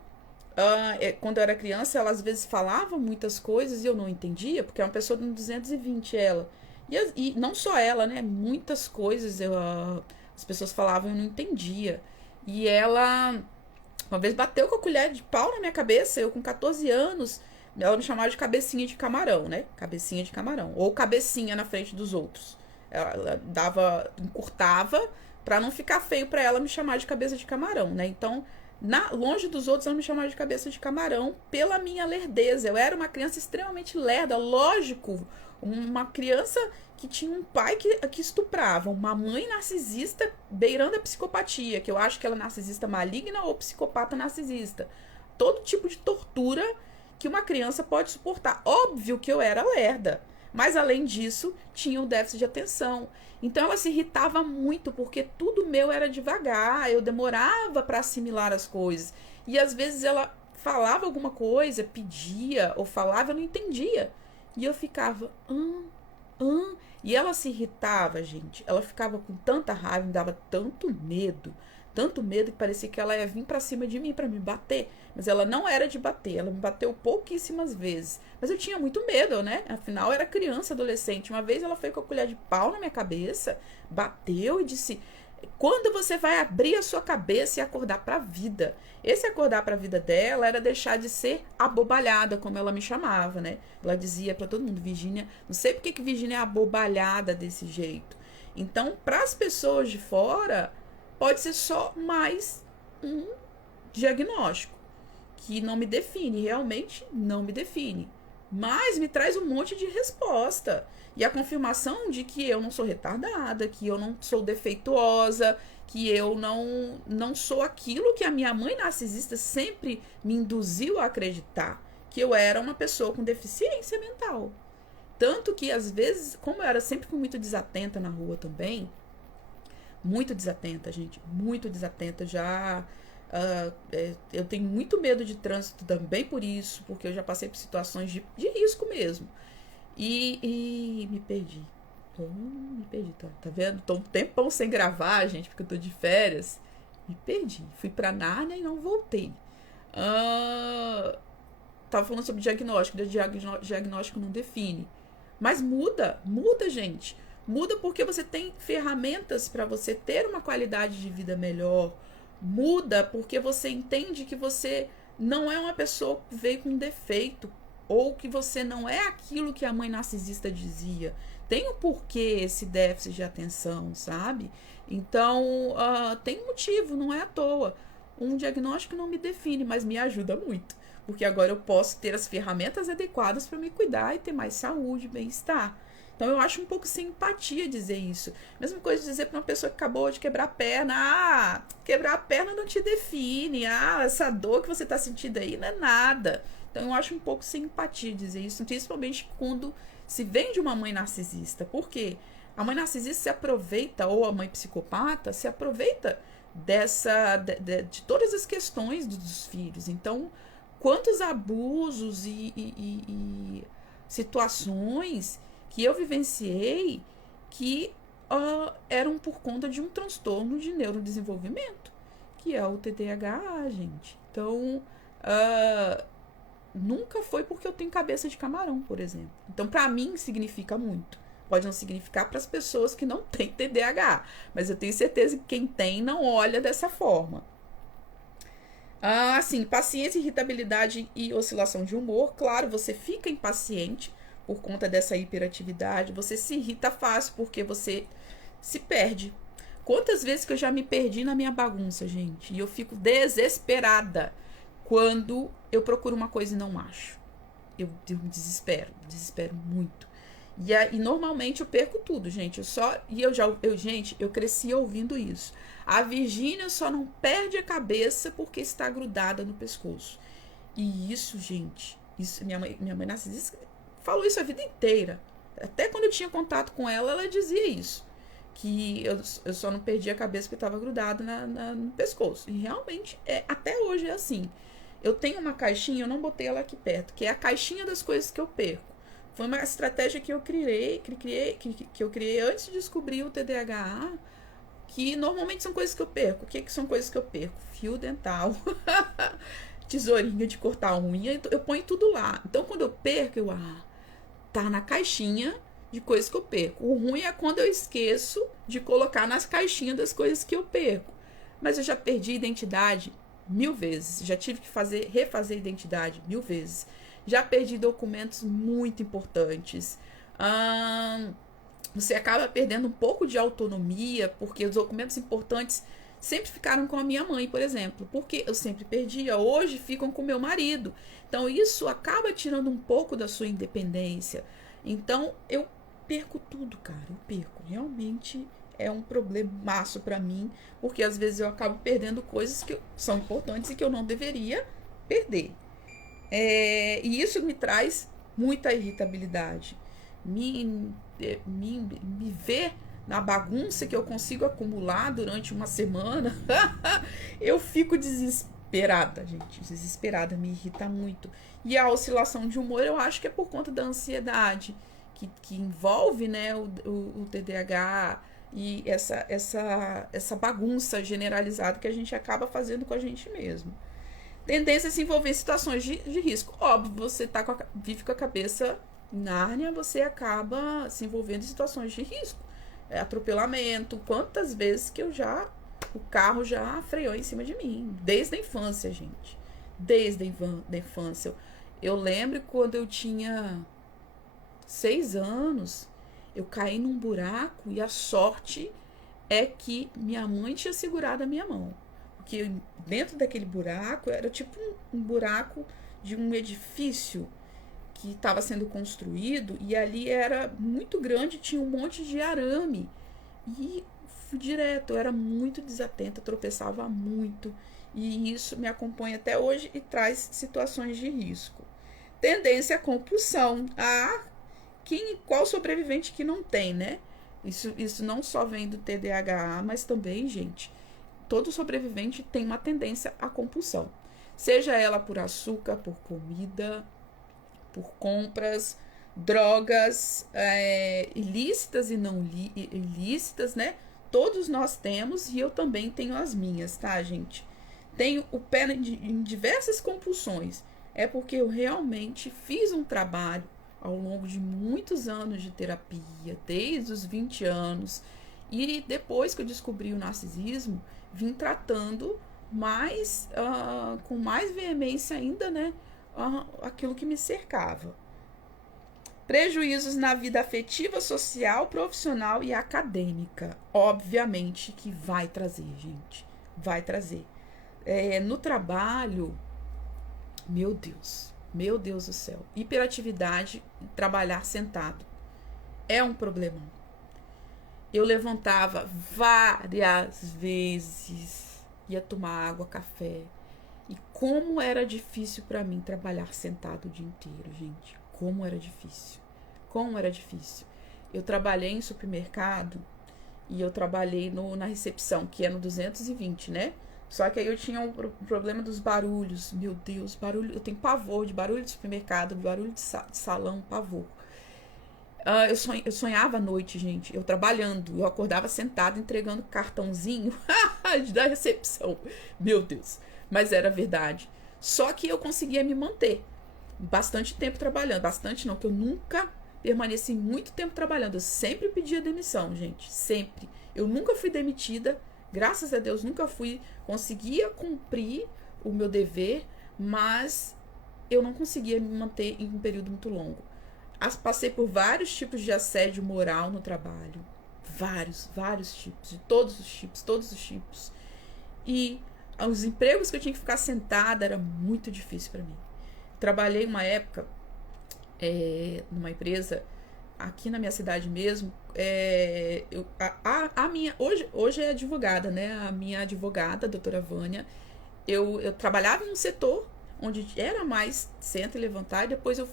quando eu era criança, ela às vezes falava muitas coisas e eu não entendia, porque é uma pessoa de 220 ela. E não só ela, né? Muitas coisas as pessoas falavam e eu não entendia. E ela... Uma vez bateu com a colher de pau na minha cabeça, eu com 14 anos, ela me chamava de cabecinha de camarão, né? Cabecinha de camarão. Ou cabecinha na frente dos outros. Ela encurtava pra não ficar feio pra ela me chamar de cabeça de camarão, né? Então, longe dos outros, ela me chamava de cabeça de camarão pela minha lerdeza. Eu era uma criança extremamente lerda, lógico. Uma criança que tinha um pai que estuprava, uma mãe narcisista beirando a psicopatia, que eu acho que ela é narcisista maligna ou psicopata narcisista. Todo tipo de tortura que uma criança pode suportar. Óbvio que eu era lerda, mas além disso, tinha um déficit de atenção. Então ela se irritava muito, porque tudo meu era devagar, eu demorava para assimilar as coisas. E às vezes ela falava alguma coisa, pedia ou falava, eu não entendia. E eu ficava, E ela se irritava, gente. Ela ficava com tanta raiva, me dava tanto medo que parecia que ela ia vir pra cima de mim pra me bater. Mas ela não era de bater, ela me bateu pouquíssimas vezes. Mas eu tinha muito medo, né? Afinal, eu era criança, adolescente. Uma vez ela foi com a colher de pau na minha cabeça, bateu e disse: quando você vai abrir a sua cabeça e acordar pra vida? Esse acordar pra vida dela era deixar de ser abobalhada, como ela me chamava, né? Ela dizia pra todo mundo, Virgínia, não sei porque que Virgínia é abobalhada desse jeito. Então, pras pessoas de fora, pode ser só mais um diagnóstico que não me define, realmente não me define. Mas me traz um monte de resposta. E a confirmação de que eu não sou retardada, que eu não sou defeituosa, que eu não sou aquilo que a minha mãe narcisista sempre me induziu a acreditar, que eu era uma pessoa com deficiência mental. Tanto que, às vezes, como eu sempre fui muito desatenta na rua também, muito desatenta, gente, muito desatenta, eu tenho muito medo de trânsito também por isso, porque eu já passei por situações de risco mesmo. E me perdi. Me perdi, tá vendo? Tô um tempão sem gravar, gente, porque eu tô de férias. Me perdi. Fui pra Nárnia e não voltei. Tava falando sobre diagnóstico. Diagnóstico não define. Mas muda, gente. Muda porque você tem ferramentas para você ter uma qualidade de vida melhor. Muda porque você entende que você não é uma pessoa que veio com defeito, ou que você não é aquilo que a mãe narcisista dizia. Tem um porquê esse déficit de atenção, sabe? Então, tem motivo, não é à toa. Um diagnóstico não me define, mas me ajuda muito. Porque agora eu posso ter as ferramentas adequadas para me cuidar e ter mais saúde, bem-estar. Então eu acho um pouco sem empatia dizer isso. Mesma coisa de dizer para uma pessoa que acabou de quebrar a perna. Quebrar a perna não te define. Essa dor que você está sentindo aí não é nada. Então eu acho um pouco sem empatia dizer isso, principalmente quando se vem de uma mãe narcisista. Por quê? A mãe narcisista se aproveita, ou a mãe psicopata, se aproveita de todas as questões dos filhos. Então, quantos abusos e situações que eu vivenciei que eram por conta de um transtorno de neurodesenvolvimento, que é o TDAH, gente. Então, nunca foi porque eu tenho cabeça de camarão, por exemplo. Então, pra mim, significa muito. pode não significar para as pessoas que não têm TDAH, mas eu tenho certeza que quem tem não olha dessa forma. Assim, paciência, irritabilidade e oscilação de humor. Claro, você fica impaciente por conta dessa hiperatividade, você se irrita fácil porque você se perde. Quantas vezes que eu já me perdi na minha bagunça, gente? E eu fico desesperada quando eu procuro uma coisa e não acho. Eu me desespero muito. E normalmente eu perco tudo, gente. Gente, eu cresci ouvindo isso. A Virgínia só não perde a cabeça porque está grudada no pescoço. E isso, gente, minha mãe narcisista falou isso a vida inteira. Até quando eu tinha contato com ela, ela dizia isso. Que eu só não perdi a cabeça porque estava grudada no pescoço. E realmente, até hoje é assim. Eu tenho uma caixinha, eu não botei ela aqui perto, que é a caixinha das coisas que eu perco. Foi uma estratégia que eu criei antes de descobrir o TDAH, que normalmente são coisas que eu perco. O que são coisas que eu perco? Fio dental, tesourinha de cortar unha, eu ponho tudo lá. Então, quando eu perco, tá na caixinha de coisas que eu perco. O ruim é quando eu esqueço de colocar nas caixinhas das coisas que eu perco. Mas eu já perdi identidade 1000 vezes. Já tive que refazer identidade 1000 vezes. Já perdi documentos muito importantes. Você acaba perdendo um pouco de autonomia, porque os documentos importantes sempre ficaram com a minha mãe, por exemplo. Porque eu sempre perdia, hoje ficam com meu marido. Então isso acaba tirando um pouco da sua independência. Então eu perco tudo, cara. Eu perco. Realmente é um problemaço pra mim, porque às vezes eu acabo perdendo coisas que são importantes e que eu não deveria perder. E isso me traz muita irritabilidade. Me ver na bagunça que eu consigo acumular durante uma semana, eu fico desesperada, gente. Desesperada, me irrita muito. E a oscilação de humor, eu acho que é por conta da ansiedade que envolve, né, o TDAH e essa bagunça generalizada que a gente acaba fazendo com a gente mesmo. Tendência a se envolver em situações de risco. Óbvio, você vive com a cabeça em Nárnia, você acaba se envolvendo em situações de risco. Atropelamento. Quantas vezes que o carro já freou em cima de mim. Desde a infância, gente. Desde a infância. Eu lembro quando eu tinha 6 anos, eu caí num buraco e a sorte é que minha mãe tinha segurado a minha mão. Porque dentro daquele buraco, era tipo um buraco de um edifício que estava sendo construído, e ali era muito grande, tinha um monte de arame. E fui direto, eu era muito desatenta, tropeçava muito. E isso me acompanha até hoje e traz situações de risco. Tendência à compulsão. Qual sobrevivente que não tem, né? Isso não só vem do TDAH, mas também, gente, todo sobrevivente tem uma tendência à compulsão. Seja ela por açúcar, por comida, por compras, drogas ilícitas e não ilícitas, né? Todos nós temos, e eu também tenho as minhas, tá, gente? Tenho o pé em diversas compulsões. É porque eu realmente fiz um trabalho ao longo de muitos anos de terapia, desde os 20 anos. E depois que eu descobri o narcisismo, vim tratando com mais veemência ainda, né? Aquilo que me cercava. Prejuízos na vida afetiva, social, profissional e acadêmica. Obviamente que vai trazer, gente. Vai trazer. No trabalho, meu Deus do céu. Hiperatividade, trabalhar sentado. É um problemão. Eu levantava várias vezes, ia tomar água, café. E como era difícil para mim trabalhar sentado o dia inteiro, gente. Como era difícil. Eu trabalhei em supermercado e eu trabalhei na recepção, que é no 220, né? Só que aí eu tinha um problema dos barulhos. Meu Deus, barulho. Eu tenho pavor de barulho de supermercado, barulho de salão, pavor. Eu sonhava à noite, gente. Eu trabalhando. Eu acordava sentada entregando cartãozinho da recepção. Meu Deus. Mas era verdade. Só que eu conseguia me manter bastante tempo trabalhando. Bastante não, que eu nunca permaneci muito tempo trabalhando. Eu sempre pedia demissão, gente, sempre. Eu nunca fui demitida, graças a Deus nunca fui, conseguia cumprir o meu dever, mas eu não conseguia me manter em um período muito longo. Passei por vários tipos de assédio moral no trabalho. Vários tipos, de todos os tipos. E os empregos que eu tinha que ficar sentada era muito difícil para mim. Trabalhei uma época numa empresa aqui na minha cidade mesmo. Hoje é advogada, né? A minha advogada, a doutora Vânia, eu trabalhava em um setor onde era mais senta e levantar, e depois eu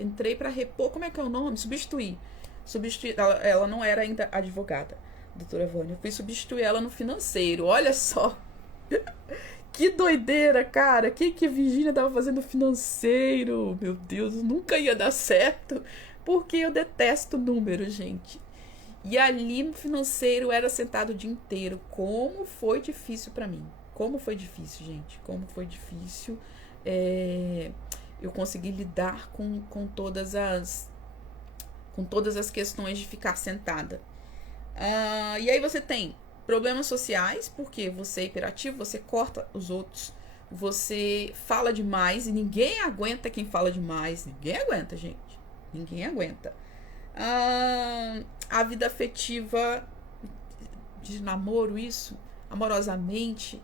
entrei para repor, como é que é o nome? Substituir. Ela não era ainda advogada, doutora Vânia. Eu fui substituir ela no financeiro. Olha só. Que doideira, cara. O que a Virgínia tava fazendo no financeiro? Meu Deus, nunca ia dar certo. Porque eu detesto números, gente. E ali no financeiro era sentado o dia inteiro. Como foi difícil pra mim. Como foi difícil, gente. Como foi difícil. Eu consegui lidar com todas as questões de ficar sentada. E aí você tem problemas sociais, porque você é hiperativo, você corta os outros, você fala demais e ninguém aguenta quem fala demais. Ninguém aguenta, gente. Ninguém aguenta. A vida afetiva de namoro, isso, amorosamente,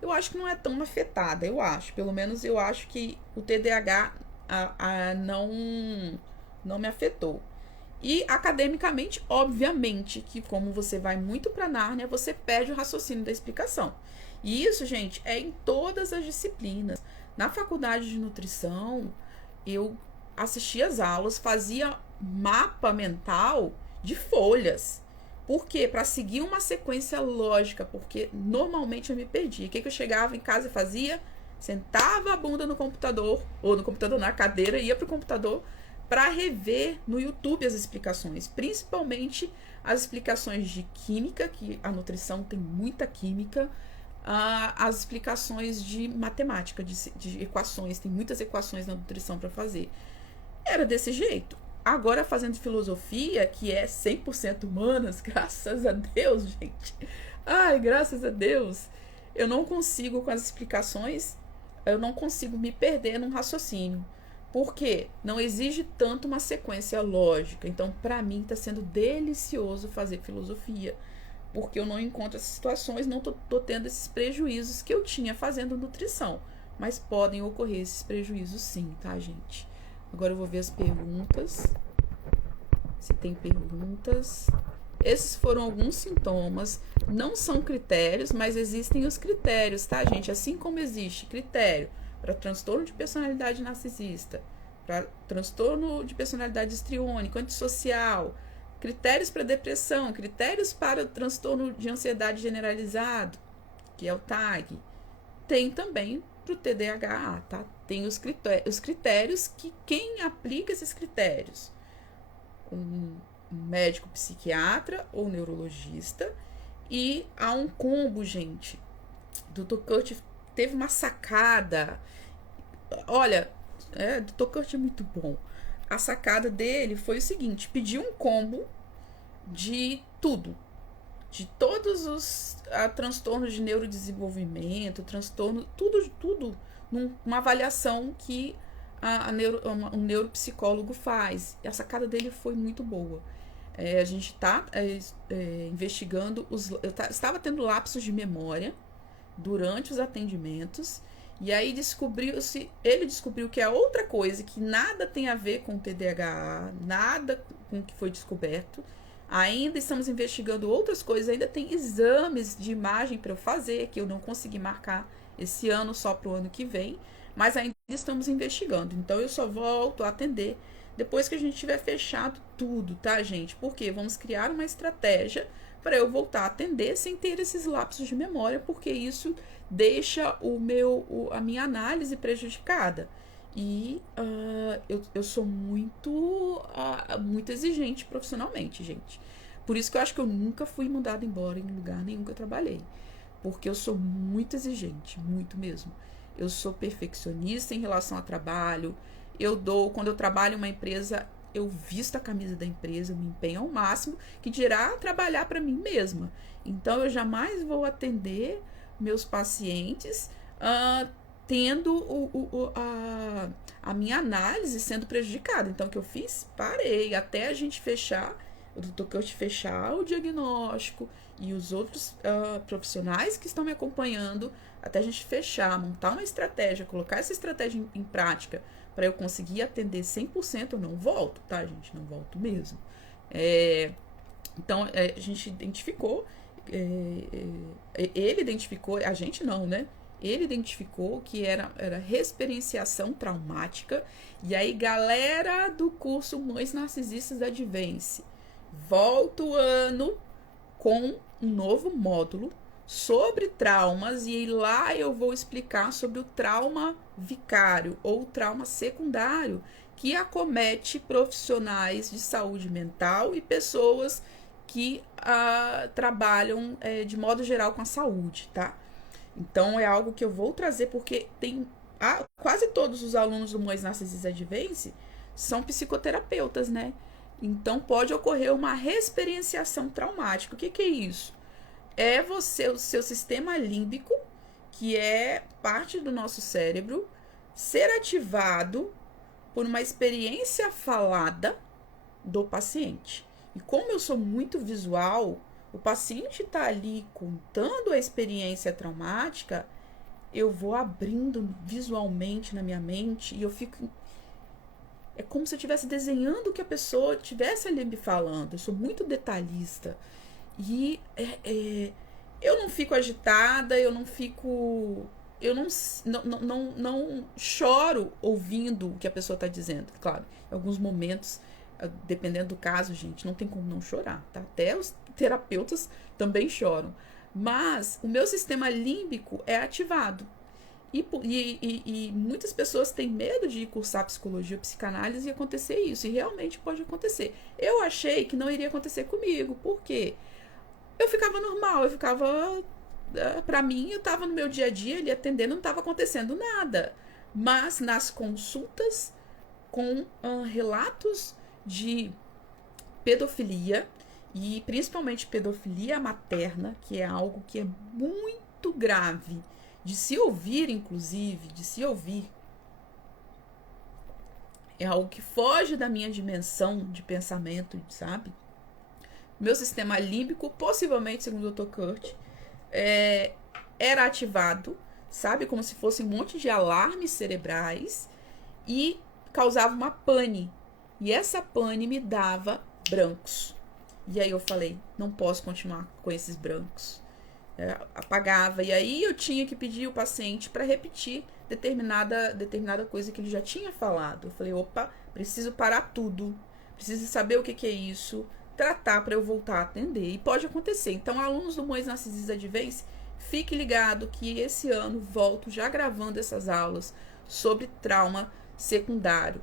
eu acho que não é tão afetada, pelo menos eu acho que o TDAH não me afetou. E academicamente, obviamente, que como você vai muito para Nárnia, você perde o raciocínio da explicação. E isso, gente, é em todas as disciplinas. Na faculdade de nutrição, eu assistia às aulas, fazia mapa mental de folhas. Por quê? Para seguir uma sequência lógica, porque normalmente eu me perdia. O que eu chegava em casa e fazia? Sentava a bunda no computador, ou no computador, na cadeira, ia pro computador para rever no YouTube as explicações, principalmente as explicações de química, que a nutrição tem muita química, as explicações de matemática, de equações, tem muitas equações na nutrição para fazer. Era desse jeito. Agora, fazendo filosofia, que é 100% humanas, graças a Deus, gente. Ai, graças a Deus. Eu não consigo, com as explicações, eu não consigo me perder num raciocínio. Por quê? Não exige tanto uma sequência lógica. Então, para mim, está sendo delicioso fazer filosofia. Porque eu não encontro essas situações, não tô tendo esses prejuízos que eu tinha fazendo nutrição. Mas podem ocorrer esses prejuízos sim, tá, gente? Agora eu vou ver as perguntas. Se tem perguntas. Esses foram alguns sintomas. Não são critérios, mas existem os critérios, tá, gente? Assim como existe critério para transtorno de personalidade narcisista, para transtorno de personalidade histriônico, antissocial, critérios para depressão, critérios para transtorno de ansiedade generalizado, que é o TAG, tem também para o TDAH, tá? Tem os critérios que quem aplica esses critérios, um médico psiquiatra ou neurologista, e há um combo, gente. Dr. Kurt teve uma sacada. Olha, Dr. Kurt é muito bom. A sacada dele foi o seguinte: pediu um combo de tudo. De todos os transtornos de neurodesenvolvimento, transtorno, tudo numa avaliação que um neuropsicólogo faz. E a sacada dele foi muito boa. A gente está investigando. Estava tendo lapsos de memória durante os atendimentos. E aí ele descobriu que é outra coisa, que nada tem a ver com o TDAH, nada com o que foi descoberto. Ainda estamos investigando outras coisas, ainda tem exames de imagem para eu fazer, que eu não consegui marcar esse ano, só para o ano que vem, mas ainda estamos investigando. Então eu só volto a atender depois que a gente tiver fechado tudo, tá, gente? Porque vamos criar uma estratégia para eu voltar a atender sem ter esses lapsos de memória, porque isso deixa a minha análise prejudicada. E eu sou muito exigente profissionalmente, gente. Por isso que eu acho que eu nunca fui mandada embora em lugar nenhum que eu trabalhei. Porque eu sou muito exigente, muito mesmo. Eu sou perfeccionista em relação ao trabalho. Quando eu trabalho em uma empresa, eu visto a camisa da empresa, eu me empenho ao máximo, que dirá trabalhar para mim mesma. Então, eu jamais vou atender meus pacientes tendo a minha análise sendo prejudicada. Então, o que eu fiz? Parei até a gente fechar, o Dr. Kurt fechar o diagnóstico e os outros profissionais que estão me acompanhando, até a gente fechar, montar uma estratégia, colocar essa estratégia em prática para eu conseguir atender 100%, eu não volto, tá, gente? Não volto mesmo. Então, a gente identificou, ele identificou, a gente não, né? Ele identificou que era experienciação traumática. E aí, galera do curso Mães Narcisistas Advance, volta o ano com um novo módulo sobre traumas, e lá eu vou explicar sobre o trauma vicário ou trauma secundário que acomete profissionais de saúde mental e pessoas que trabalham de modo geral com a saúde, tá? Então é algo que eu vou trazer porque tem quase todos os alunos do Mães Narcisistas Advance são psicoterapeutas, né? Então pode ocorrer uma reexperienciação traumática. O que é isso? É o seu sistema límbico, que é parte do nosso cérebro, ser ativado por uma experiência falada do paciente. E como eu sou muito visual, o paciente está ali contando a experiência traumática, eu vou abrindo visualmente na minha mente e eu fico... É como se eu estivesse desenhando o que a pessoa estivesse ali me falando. Eu sou muito detalhista. E eu não fico agitada, eu não fico... Eu não choro ouvindo o que a pessoa está dizendo. Claro, em alguns momentos, dependendo do caso, gente, não tem como não chorar, tá? Até os terapeutas também choram. Mas o meu sistema límbico é ativado. E muitas pessoas têm medo de cursar psicologia ou psicanálise e acontecer isso. E realmente pode acontecer. Eu achei que não iria acontecer comigo. Por quê? Eu ficava normal, pra mim, eu tava no meu dia a dia ali atendendo, não estava acontecendo nada. Mas nas consultas com relatos de pedofilia, e principalmente pedofilia materna, que é algo que é muito grave de se ouvir, inclusive, é algo que foge da minha dimensão de pensamento, sabe? Meu sistema límbico, possivelmente, segundo o Dr. Kurt, era ativado, sabe? Como se fosse um monte de alarmes cerebrais e causava uma pane. E essa pane me dava brancos. E aí eu falei, não posso continuar com esses brancos. Apagava. E aí eu tinha que pedir o paciente para repetir determinada coisa que ele já tinha falado. Eu falei, opa, preciso parar tudo. Preciso saber o que é isso. Tratar para eu voltar a atender. E pode acontecer. Então, alunos do Mães Narcisistas Advance, fique ligado que esse ano volto já gravando essas aulas sobre trauma secundário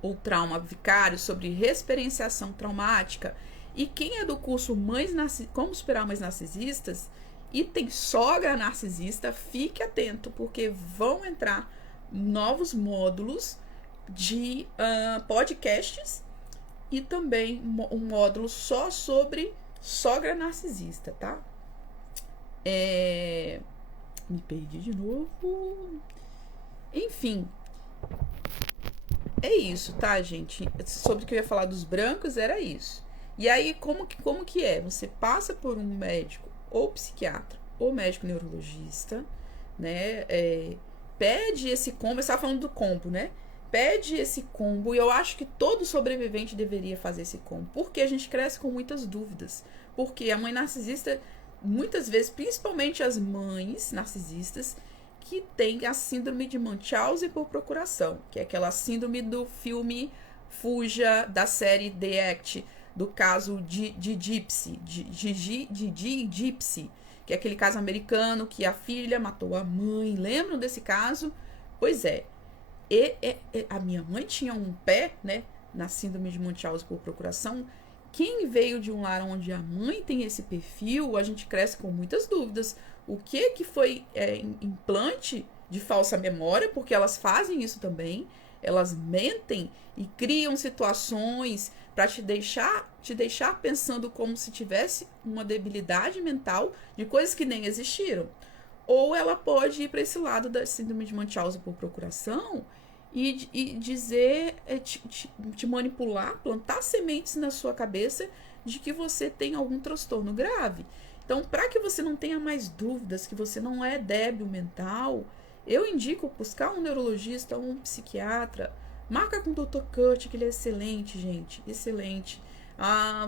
ou trauma vicário, sobre reexperienciação traumática. E quem é do curso Como Superar Mães Narcisistas e tem sogra narcisista, fique atento, porque vão entrar novos módulos de podcasts e também um módulo só sobre sogra narcisista, tá? Me perdi de novo. Enfim, é isso, tá, gente? Sobre o que eu ia falar dos brancos, era isso. E aí, como que é? Você passa por um médico ou psiquiatra ou médico neurologista, né? Pede esse combo. Eu estava falando do combo, né? Pede esse combo. E eu acho que todo sobrevivente deveria fazer esse combo. Porque a gente cresce com muitas dúvidas. Porque a mãe narcisista, muitas vezes, principalmente as mães narcisistas, que tem a síndrome de Munchausen por procuração, que é aquela síndrome do filme Fuja, da série The Act, do caso de Gypsy, de Gypsy, que é aquele caso americano que a filha matou a mãe. Lembram desse caso? Pois é. A minha mãe tinha um pé, né, na síndrome de Munchausen por procuração. Quem veio de um lar onde a mãe tem esse perfil, a gente cresce com muitas dúvidas. O que foi implante de falsa memória, porque elas fazem isso também. Elas mentem e criam situações para te deixar pensando como se tivesse uma debilidade mental de coisas que nem existiram. Ou ela pode ir para esse lado da síndrome de Munchausen por procuração e dizer, te manipular, plantar sementes na sua cabeça de que você tem algum transtorno grave. Então, para que você não tenha mais dúvidas que você não é débil mental, eu indico buscar um neurologista, um psiquiatra. Marca com o Dr. Kurt, que ele é excelente, gente, excelente.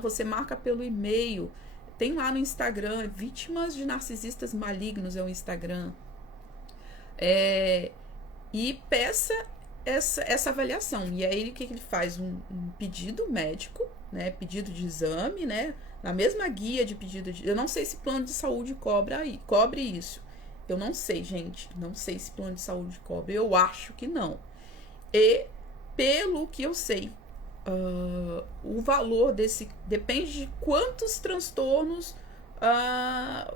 Você marca pelo e-mail. Tem lá no Instagram, Vítimas de Narcisistas Malignos é o Instagram. E peça essa avaliação. E aí, o que ele faz? Um pedido médico, né? Pedido de exame, né? Na mesma guia de pedido de... Eu não sei se plano de saúde cobre isso. Eu não sei, gente. Não sei se plano de saúde cobre. Eu acho que não. E, pelo que eu sei, o valor desse... Depende de quantos transtornos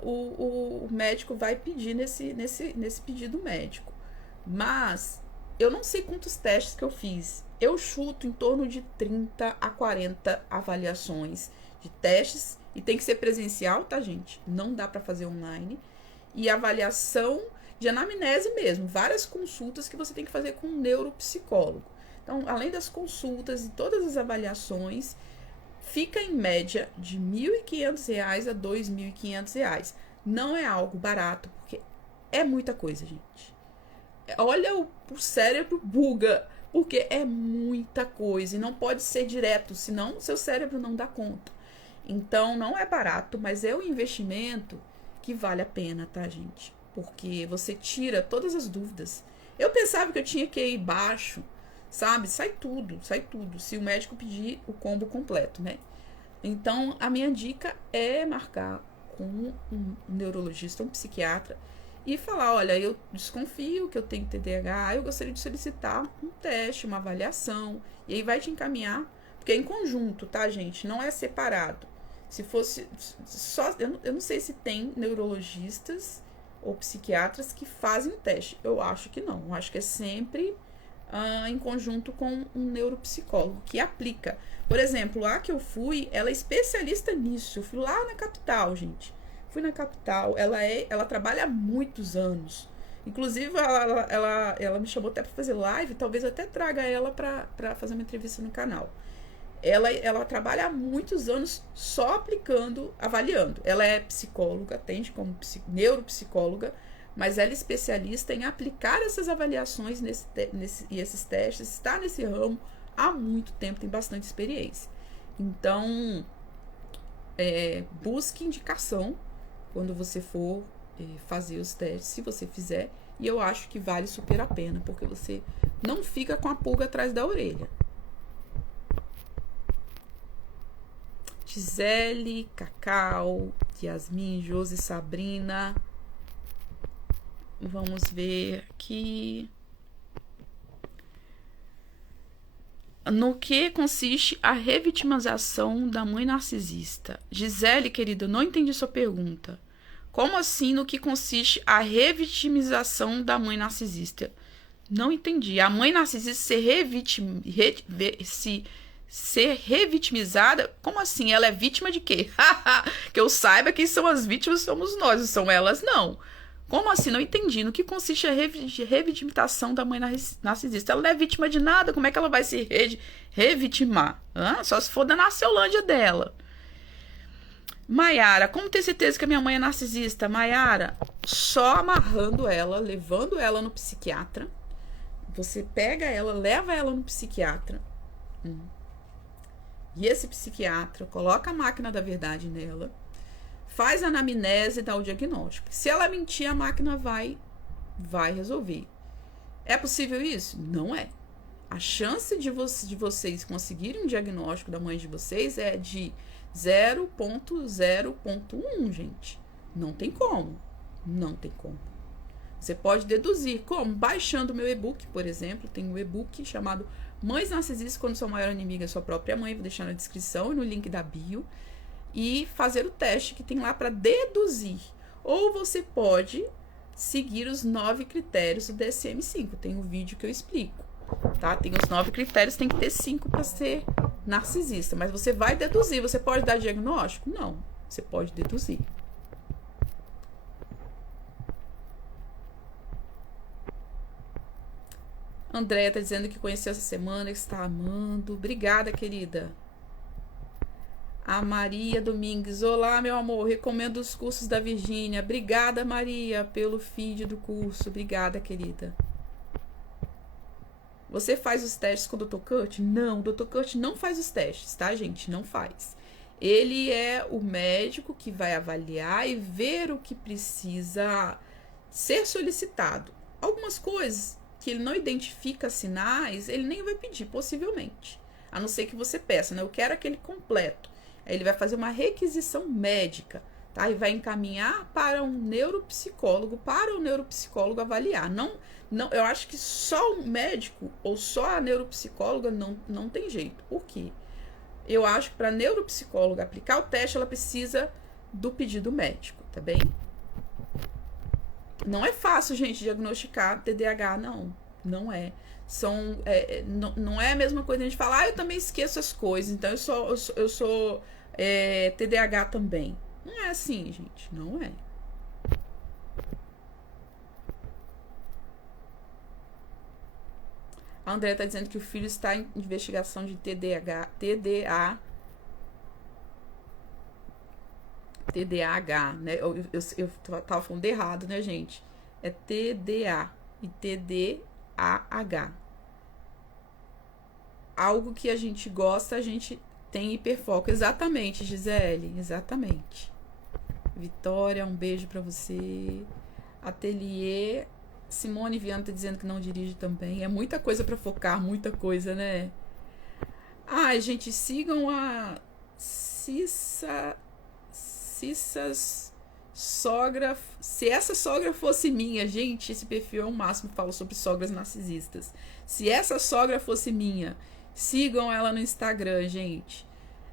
o médico vai pedir nesse pedido médico. Mas eu não sei quantos testes que eu fiz. Eu chuto em torno de 30 a 40 avaliações de testes. E tem que ser presencial, tá, gente? Não dá para fazer online. E avaliação de anamnese mesmo. Várias consultas que você tem que fazer com um neuropsicólogo. Então, além das consultas e todas as avaliações, fica em média de R$ 1.500 a R$ 2.500. Não é algo barato, porque é muita coisa, gente. Olha, o cérebro buga, porque é muita coisa e não pode ser direto, senão seu cérebro não dá conta. Então, não é barato, mas é um investimento que vale a pena, tá, gente? Porque você tira todas as dúvidas. Eu pensava que eu tinha que ir baixo, sabe? Sai tudo, se o médico pedir o combo completo, né? Então, a minha dica é marcar com um neurologista, um psiquiatra, e falar, olha, eu desconfio que eu tenho TDAH, eu gostaria de solicitar um teste, uma avaliação, e aí vai te encaminhar, porque é em conjunto, tá, gente? Não é separado. Se fosse só, eu não sei se tem neurologistas ou psiquiatras que fazem o teste. Eu acho que não. Eu acho que é sempre em conjunto com um neuropsicólogo que aplica. Por exemplo, lá que eu fui, ela é especialista nisso. Eu fui lá na capital, gente. Fui na capital. Ela trabalha há muitos anos. Inclusive, ela me chamou até para fazer live. Talvez eu até traga ela para fazer uma entrevista no canal. Ela trabalha há muitos anos só avaliando. Ela é psicóloga, atende como neuropsicóloga, mas ela é especialista em aplicar essas avaliações e esses testes, está nesse ramo há muito tempo, tem bastante experiência. Então, busque indicação quando você for fazer os testes, se você fizer, e eu acho que vale super a pena, porque você não fica com a pulga atrás da orelha. Gisele, Cacau, Yasmin, Josi, Sabrina. Vamos ver aqui. No que consiste a revitimização da mãe narcisista? Gisele, querida, eu não entendi sua pergunta. Como assim no que consiste a revitimização da mãe narcisista? Não entendi. A mãe narcisista ser revitimizada? Como assim? Ela é vítima de quê? Que eu saiba quem são as vítimas somos nós, não são elas, não. Como assim? Não entendi. No que consiste a revitimização da mãe narcisista? Ela não é vítima de nada. Como é que ela vai se revitimar? Só se for da narciolândia dela. Maiara, como ter certeza que a minha mãe é narcisista? Maiara, só amarrando ela, levando ela no psiquiatra. Você pega ela, leva ela no psiquiatra. E esse psiquiatra coloca a máquina da verdade nela, faz a anamnese e dá o diagnóstico. Se ela mentir, a máquina vai resolver. É possível isso? Não é. A chance de vocês conseguirem um diagnóstico da mãe de vocês é de 0,0,1, gente. Não tem como. Não tem como. Você pode deduzir. Como? Baixando o meu e-book, por exemplo. Tem um e-book chamado Mães Narcisistas quando sua maior inimiga é sua própria mãe. Vou deixar na descrição e no link da bio. E fazer o teste que tem lá para deduzir. Ou você pode seguir os 9 critérios do DSM-5. Tem um vídeo que eu explico. tá? Tem os 9 critérios, tem que ter 5 para ser narcisista. Mas você vai deduzir. Você pode dar diagnóstico? Não. Você pode deduzir. Andréia tá dizendo que conheceu essa semana, que está amando. Obrigada, querida. A Maria Domingues. Olá, meu amor. Recomendo os cursos da Virgínia. Obrigada, Maria, pelo feed do curso. Obrigada, querida. Você faz os testes com o Dr. Kurt? Não, o Dr. Kurt não faz os testes, tá, gente? Não faz. Ele é o médico que vai avaliar e ver o que precisa ser solicitado. Algumas coisas que ele não identifica sinais, ele nem vai pedir, possivelmente. A não ser que você peça, né? Eu quero aquele completo. Aí ele vai fazer uma requisição médica, tá? E vai encaminhar para um neuropsicólogo, para o neuropsicólogo avaliar. Não, eu acho que só o médico ou só a neuropsicóloga não tem jeito. Por quê? Eu acho que para a neuropsicóloga aplicar o teste, ela precisa do pedido médico, tá bem? Não é fácil, gente, diagnosticar TDAH, não. Não é. Não é a mesma coisa a gente falar, eu também esqueço as coisas, então eu sou TDAH também. Não é assim, gente. Não é. A Andrea tá dizendo que o filho está em investigação de TDAH, né? Eu tava falando errado, né, gente? É TDA e TDAH. Algo que a gente gosta, a gente tem hiperfoco. Exatamente, Gisele. Exatamente. Vitória, um beijo pra você. Ateliê. Simone Viana tá dizendo que não dirige também. É muita coisa pra focar, muita coisa, né? Ai, gente, sigam a Cissas sogra. Se essa sogra fosse minha, gente, esse perfil é o máximo que falo sobre sogras narcisistas. Se essa sogra fosse minha, sigam ela no Instagram, gente.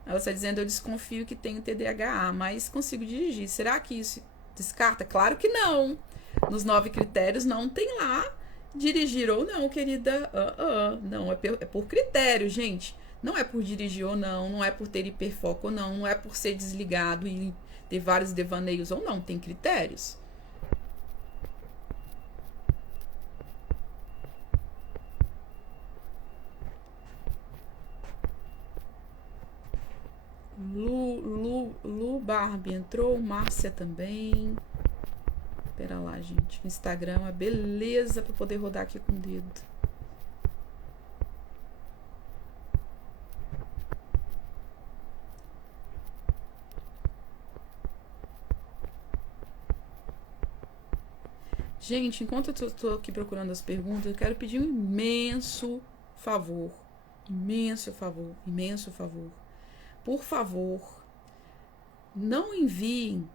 Ela está dizendo, eu desconfio que tenho TDAH, mas consigo dirigir. Será que isso descarta? Claro que não. Nos 9 critérios não tem lá dirigir ou não, querida. Não, é por critério, gente. Não é por dirigir ou não, não é por ter hiperfoco ou não, não é por ser desligado e ter vários devaneios ou não, tem critérios. Lu Barbie entrou, Márcia também. Pera lá, gente. O Instagram é uma beleza pra poder rodar aqui com o dedo. Gente, enquanto eu tô aqui procurando as perguntas, eu quero pedir um imenso favor. Imenso favor. Imenso favor. Por favor, não enviem.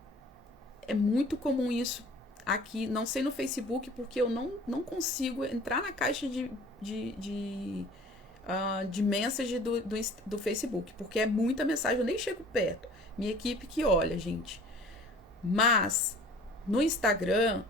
É muito comum isso aqui, não sei no Facebook, porque eu não consigo entrar na caixa de mensagem do Facebook, porque é muita mensagem, eu nem chego perto. Minha equipe que olha, gente. Mas no Instagram,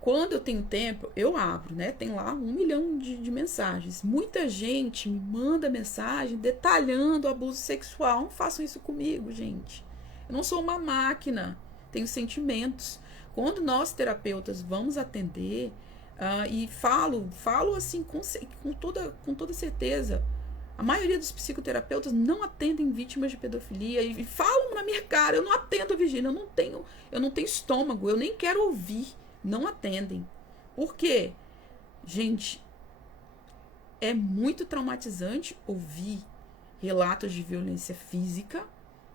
quando eu tenho tempo, eu abro, né? Tem lá 1 milhão de mensagens. Muita gente me manda mensagem detalhando o abuso sexual. Não façam isso comigo, gente. Eu não sou uma máquina. Tenho sentimentos. Quando nós, terapeutas, vamos atender, e falo assim com toda certeza, a maioria dos psicoterapeutas não atendem vítimas de pedofilia e falam na minha cara, eu não atendo, Virgínia, eu não tenho estômago, eu nem quero ouvir. Não atendem. Por quê? Gente, é muito traumatizante ouvir relatos de violência física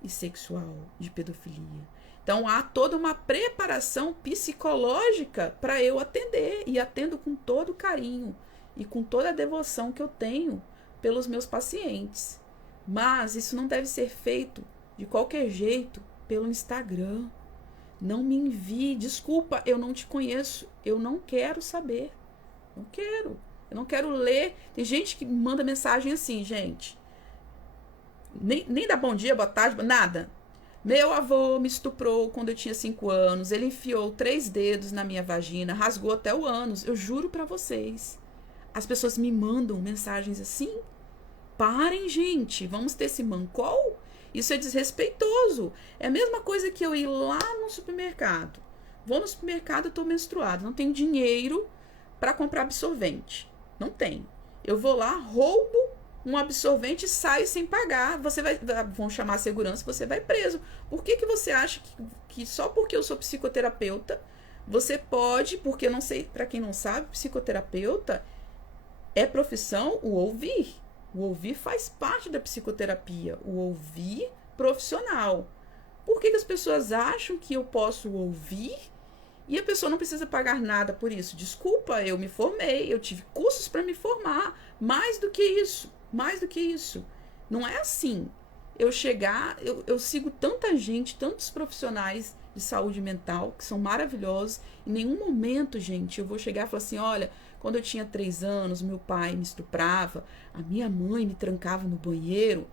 e sexual, de pedofilia. Então, há toda uma preparação psicológica para eu atender. E atendo com todo carinho e com toda a devoção que eu tenho pelos meus pacientes. Mas isso não deve ser feito de qualquer jeito pelo Instagram. Não me envie. Desculpa, eu não te conheço. Eu não quero saber. Não quero. Eu não quero ler. Tem gente que manda mensagem assim, gente. Nem dá bom dia, boa tarde, nada. Meu avô me estuprou quando eu tinha 5 anos. Ele enfiou 3 dedos na minha vagina, rasgou até o ânus. Eu juro pra vocês. as pessoas me mandam mensagens assim. Parem, gente, vamos ter esse mancol? Isso é desrespeitoso. É a mesma coisa que eu ir lá no supermercado. Vou no supermercado, eu tô menstruada, não tenho dinheiro para comprar absorvente. Não tenho. Eu vou lá, roubo um absorvente e saio sem pagar. Vão chamar a segurança, você vai preso. Por que você acha que só porque eu sou psicoterapeuta, você pode, porque eu não sei, para quem não sabe, psicoterapeuta é profissão o ouvir. O ouvir faz parte da psicoterapia, o ouvir profissional. Por que as pessoas acham que eu posso ouvir e a pessoa não precisa pagar nada por isso? Desculpa, eu me formei, eu tive cursos para me formar. Mais do que isso, mais do que isso. Não é assim. Eu sigo tanta gente, tantos profissionais de saúde mental que são maravilhosos. Em nenhum momento, gente, eu vou chegar e falar assim, olha, quando eu tinha 3 anos, meu pai me estuprava, a minha mãe me trancava no banheiro.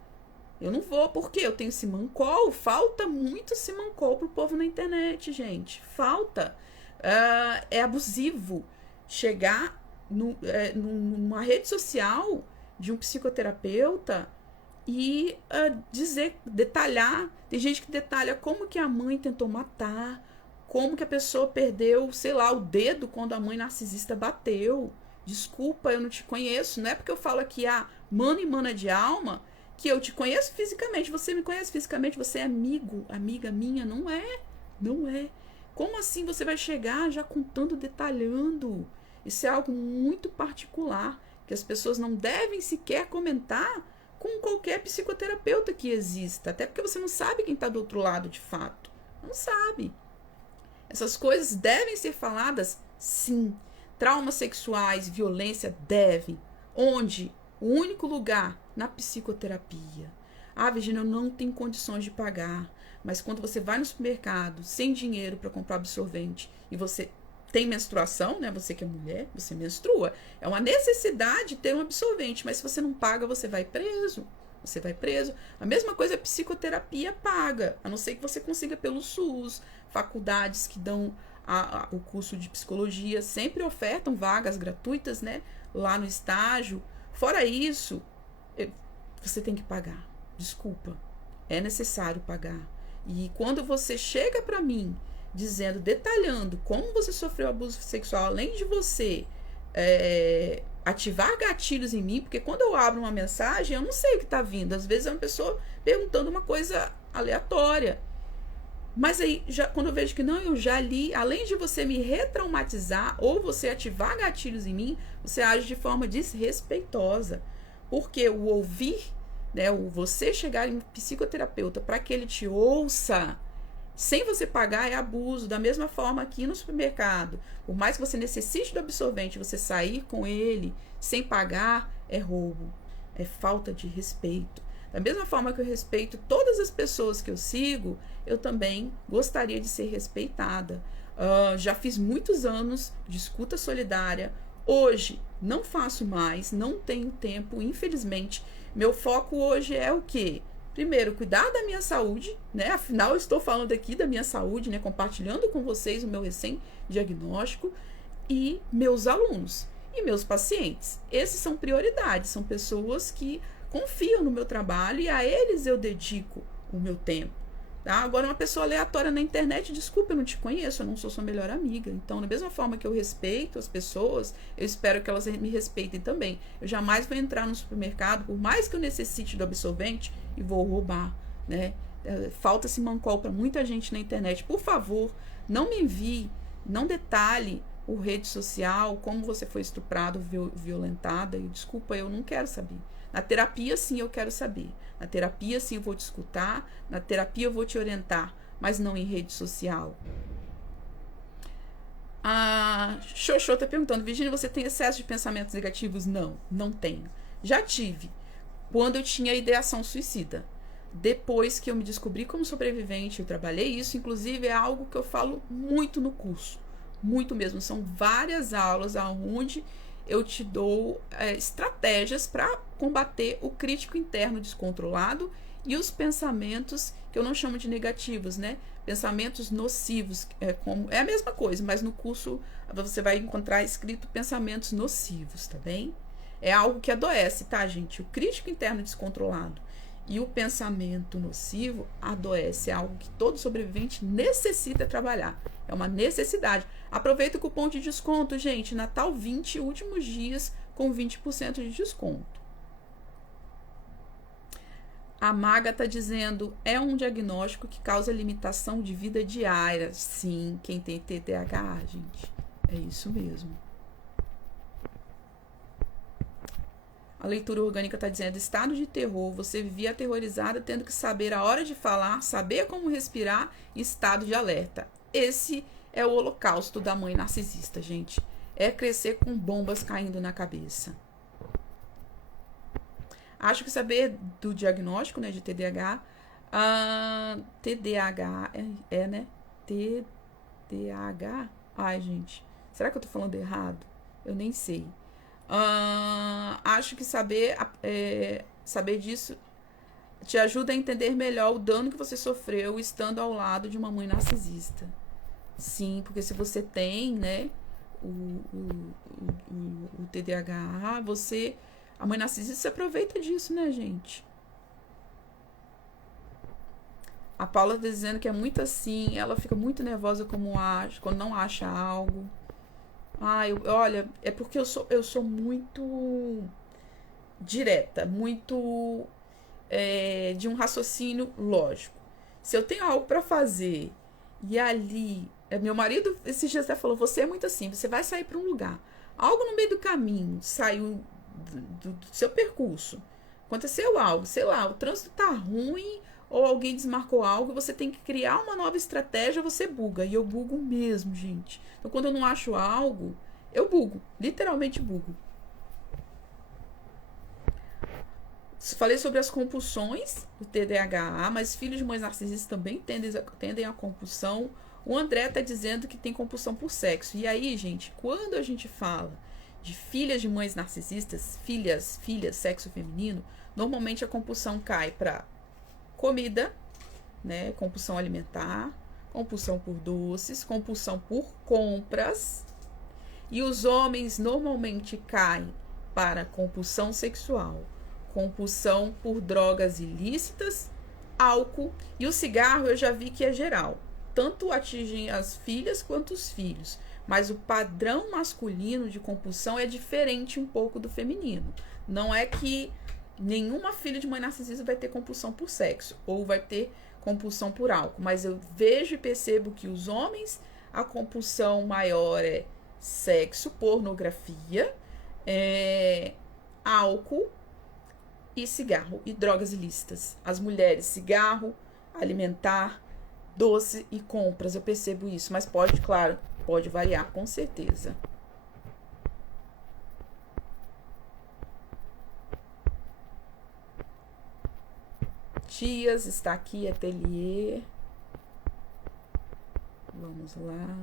Eu não vou, porque eu tenho esse mancol. Falta muito esse mancol pro povo na internet, gente. Falta. É abusivo chegar numa rede social de um psicoterapeuta e detalhar. Tem gente que detalha como que a mãe tentou matar, como que a pessoa perdeu, sei lá, o dedo quando a mãe narcisista bateu. Desculpa, eu não te conheço. Não é porque eu falo aqui, mano e mana de alma, que eu te conheço fisicamente. Você me conhece fisicamente, você é amiga minha. Não é. Não é. Como assim você vai chegar já contando, detalhando? Isso é algo muito particular, que as pessoas não devem sequer comentar com qualquer psicoterapeuta que exista. Até porque você não sabe quem está do outro lado de fato. Não sabe. Essas coisas devem ser faladas, sim. Traumas sexuais, violência, devem. Onde? O único lugar, na psicoterapia. Virginia, eu não tenho condições de pagar. Mas quando você vai no supermercado, sem dinheiro para comprar absorvente, e você tem menstruação, né? Você que é mulher, você menstrua. É uma necessidade ter um absorvente. Mas se você não paga, você vai preso. Você vai preso. A mesma coisa a psicoterapia paga. A não ser que você consiga pelo SUS. Faculdades que dão o curso de psicologia sempre ofertam vagas gratuitas, né? Lá no estágio. Fora isso, você tem que pagar. Desculpa. É necessário pagar. E quando você chega para mim dizendo, detalhando como você sofreu abuso sexual, além de você ativar gatilhos em mim, porque quando eu abro uma mensagem, eu não sei o que está vindo. Às vezes é uma pessoa perguntando uma coisa aleatória. Mas aí, quando eu vejo que não, eu já li, além de você me retraumatizar ou você ativar gatilhos em mim, você age de forma desrespeitosa. Porque o ouvir, né, o você chegar em um psicoterapeuta para que ele te ouça, sem você pagar, é abuso. Da mesma forma aqui no supermercado. Por mais que você necessite do absorvente, você sair com ele sem pagar, é roubo. É falta de respeito. Da mesma forma que eu respeito todas as pessoas que eu sigo, eu também gostaria de ser respeitada. Já fiz muitos anos de escuta solidária. Hoje não faço mais, não tenho tempo, infelizmente. Meu foco hoje é o quê? Primeiro, cuidar da minha saúde, né? Afinal, eu estou falando aqui da minha saúde, né? Compartilhando com vocês o meu recém-diagnóstico e meus alunos e meus pacientes. Esses são prioridades, são pessoas que confiam no meu trabalho e a eles eu dedico o meu tempo. Tá? Agora, uma pessoa aleatória na internet, desculpa, eu não te conheço, eu não sou sua melhor amiga. Então, da mesma forma que eu respeito as pessoas, eu espero que elas me respeitem também. Eu jamais vou entrar no supermercado, por mais que eu necessite do absorvente, e vou roubar, né? Falta esse mancol para muita gente na internet. Por favor, não me envie, não detalhe por rede social como você foi estuprado, violentada. E desculpa, eu não quero saber. Na terapia, sim, eu quero saber. Na terapia, sim, eu vou te escutar. Na terapia, eu vou te orientar. Mas não em rede social. A Xoxô tá perguntando, Virginia, você tem excesso de pensamentos negativos? Não, não tenho. Já tive. Quando eu tinha ideação suicida. Depois que eu me descobri como sobrevivente, eu trabalhei isso. Inclusive, é algo que eu falo muito no curso. Muito mesmo. São várias aulas onde eu te dou estratégias para combater o crítico interno descontrolado e os pensamentos, que eu não chamo de negativos, né? Pensamentos nocivos, é a mesma coisa, mas no curso você vai encontrar escrito pensamentos nocivos, tá bem? É algo que adoece, tá, gente? O crítico interno descontrolado e o pensamento nocivo adoece. É algo que todo sobrevivente necessita trabalhar. É uma necessidade. Aproveita o cupom de desconto, gente. Natal 20, últimos dias, com 20% de desconto. A Maga tá dizendo, é um diagnóstico que causa limitação de vida diária. Sim, quem tem TDAH, gente. É isso mesmo. A leitura orgânica está dizendo, estado de terror, você vivia aterrorizada, tendo que saber a hora de falar, saber como respirar, estado de alerta. Esse é o holocausto da mãe narcisista, gente. É crescer com bombas caindo na cabeça. Acho que saber do diagnóstico, né, de TDAH, TDAH, né? TDAH? Ai, gente, será que eu tô falando errado? Eu nem sei. Acho que saber disso te ajuda a entender melhor o dano que você sofreu estando ao lado de uma mãe narcisista. Sim, porque se você tem, né, o TDAH, a mãe narcisista se aproveita disso, né, gente? A Paula tá dizendo que é muito assim, ela fica muito nervosa quando não acha algo. Olha, é porque eu sou muito direta, muito de um raciocínio lógico. Se eu tenho algo para fazer e ali, meu marido esses dias até falou, você é muito assim, você vai sair para um lugar, algo no meio do caminho saiu do seu percurso, aconteceu algo, sei lá, o trânsito tá ruim ou alguém desmarcou algo, você tem que criar uma nova estratégia, você buga. E eu bugo mesmo, gente. Então, quando eu não acho algo, eu bugo. Literalmente bugo. Falei sobre as compulsões do TDAH, mas filhos de mães narcisistas também tendem a compulsão. O André tá dizendo que tem compulsão por sexo. E aí, gente, quando a gente fala de filhas de mães narcisistas, filhas, sexo feminino, normalmente a compulsão cai para comida, né? Compulsão alimentar, compulsão por doces, compulsão por compras. E os homens normalmente caem para compulsão sexual, compulsão por drogas ilícitas, álcool. E o cigarro eu já vi que é geral. Tanto atingem as filhas quanto os filhos. Mas o padrão masculino de compulsão é diferente um pouco do feminino. Não é que nenhuma filha de mãe narcisista vai ter compulsão por sexo ou vai ter compulsão por álcool, mas eu vejo e percebo que os homens, a compulsão maior é sexo, pornografia, álcool e cigarro e drogas ilícitas. As mulheres, cigarro, alimentar, doce e compras, eu percebo isso, mas pode variar com certeza. Tias está aqui, ateliê. Vamos lá.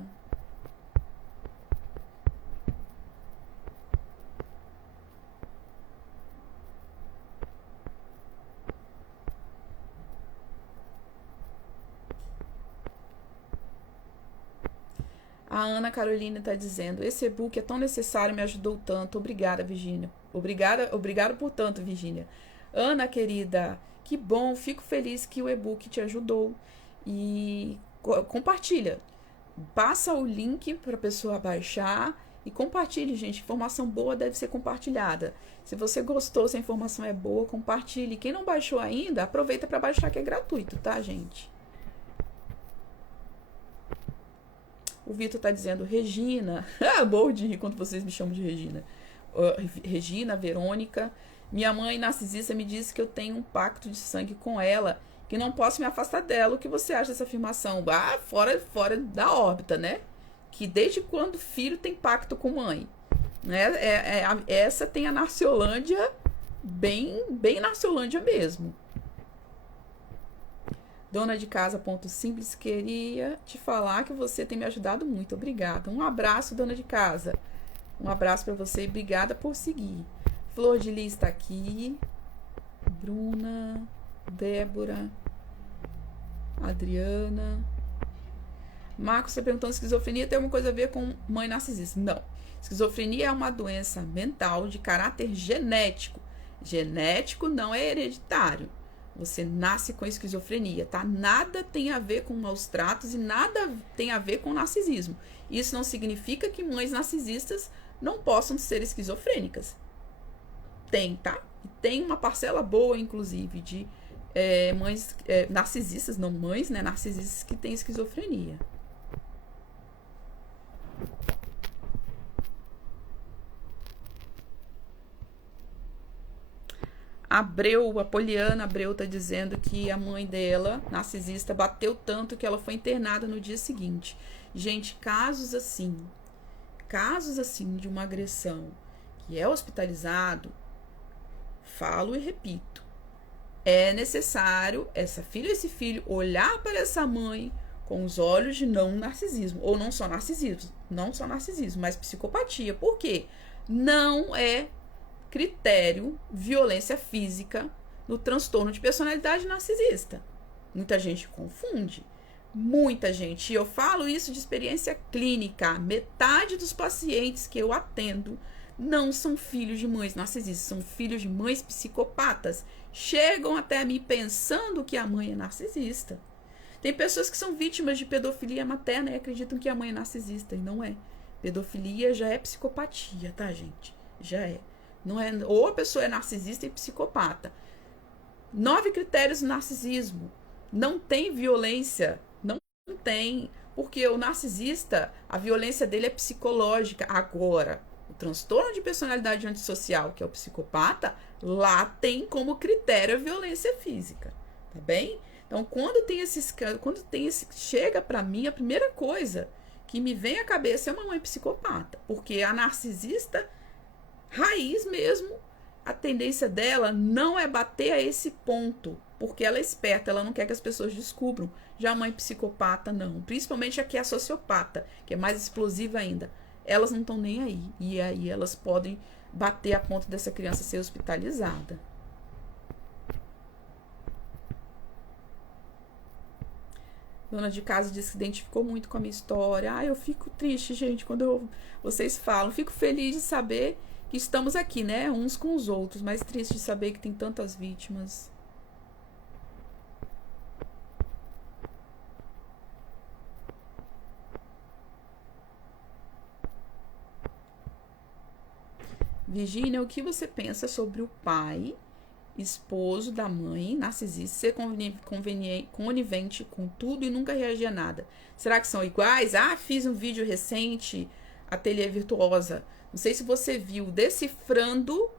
A Ana Carolina está dizendo, esse e-book é tão necessário, me ajudou tanto. Obrigada, Virgínia. Obrigada por tanto, Virgínia. Ana, querida, que bom, fico feliz que o e-book te ajudou. E compartilha. Passa o link para a pessoa baixar e compartilhe, gente. Informação boa deve ser compartilhada. Se você gostou, se a informação é boa, compartilhe. Quem não baixou ainda, aproveita para baixar, que é gratuito, tá, gente? O Vitor tá dizendo, Regina. Morro de rir quando vocês me chamam de Regina. Regina, Verônica. Minha mãe narcisista me disse que eu tenho um pacto de sangue com ela, que não posso me afastar dela. O que você acha dessa afirmação? Fora da órbita, né? Que desde quando filho tem pacto com mãe? Né? Essa tem a Narciolândia, bem Narciolândia mesmo. Dona de casa, ponto simples, queria te falar que você tem me ajudado muito. Obrigada. Um abraço, dona de casa. Um abraço para você e obrigada por seguir. Flor de Lis está aqui. Bruna. Débora, Adriana. Marcos está perguntando se esquizofrenia tem alguma coisa a ver com mãe narcisista. Não. Esquizofrenia é uma doença mental de caráter genético. Genético não é hereditário. Você nasce com esquizofrenia, tá? Nada tem a ver com maus tratos e nada tem a ver com narcisismo. Isso não significa que mães narcisistas não possam ser esquizofrênicas. Tem, tá? Tem uma parcela boa, inclusive, de mães narcisistas, não mães, né? Narcisistas que têm esquizofrenia. A Poliana Abreu tá dizendo que a mãe dela, narcisista, bateu tanto que ela foi internada no dia seguinte. Gente, casos assim de uma agressão que é hospitalizado, falo e repito, é necessário essa filha, esse filho olhar para essa mãe com os olhos de não narcisismo, ou não só narcisismo, mas psicopatia. Por quê? Não é critério violência física no transtorno de personalidade narcisista. Muita gente confunde. Muita gente. E eu falo isso de experiência clínica. Metade dos pacientes que eu atendo não são filhos de mães narcisistas, são filhos de mães psicopatas. Chegam até mim pensando que a mãe é narcisista. Tem pessoas que são vítimas de pedofilia materna e acreditam que a mãe é narcisista, e não é. Pedofilia já é psicopatia, tá, gente? Já é. Não é, ou a pessoa é narcisista e psicopata. 9 critérios do narcisismo. Não tem violência. Não tem. Porque o narcisista, a violência dele é psicológica. Agora, o transtorno de personalidade antissocial, que é o psicopata, lá tem como critério a violência física. Tá bem? Então, quando chega pra mim, a primeira coisa que me vem à cabeça é uma mãe psicopata. Porque a narcisista raiz mesmo, a tendência dela não é bater a esse ponto, porque ela é esperta, ela não quer que as pessoas descubram. Já a mãe psicopata, não. Principalmente a que é a sociopata, que é mais explosiva ainda. Elas não estão nem aí. E aí elas podem bater a ponto dessa criança ser hospitalizada. Dona de casa disse que se identificou muito com a minha história. Eu fico triste, gente, quando vocês falam. Fico feliz de saber que estamos aqui, né, uns com os outros, mas triste de saber que tem tantas vítimas. Virgínia, o que você pensa sobre o pai, esposo da mãe, narcisista, ser conivente com tudo e nunca reagir a nada? Será que são iguais? Fiz um vídeo recente, Ateliê Virtuosa. Não sei se você viu, Decifrando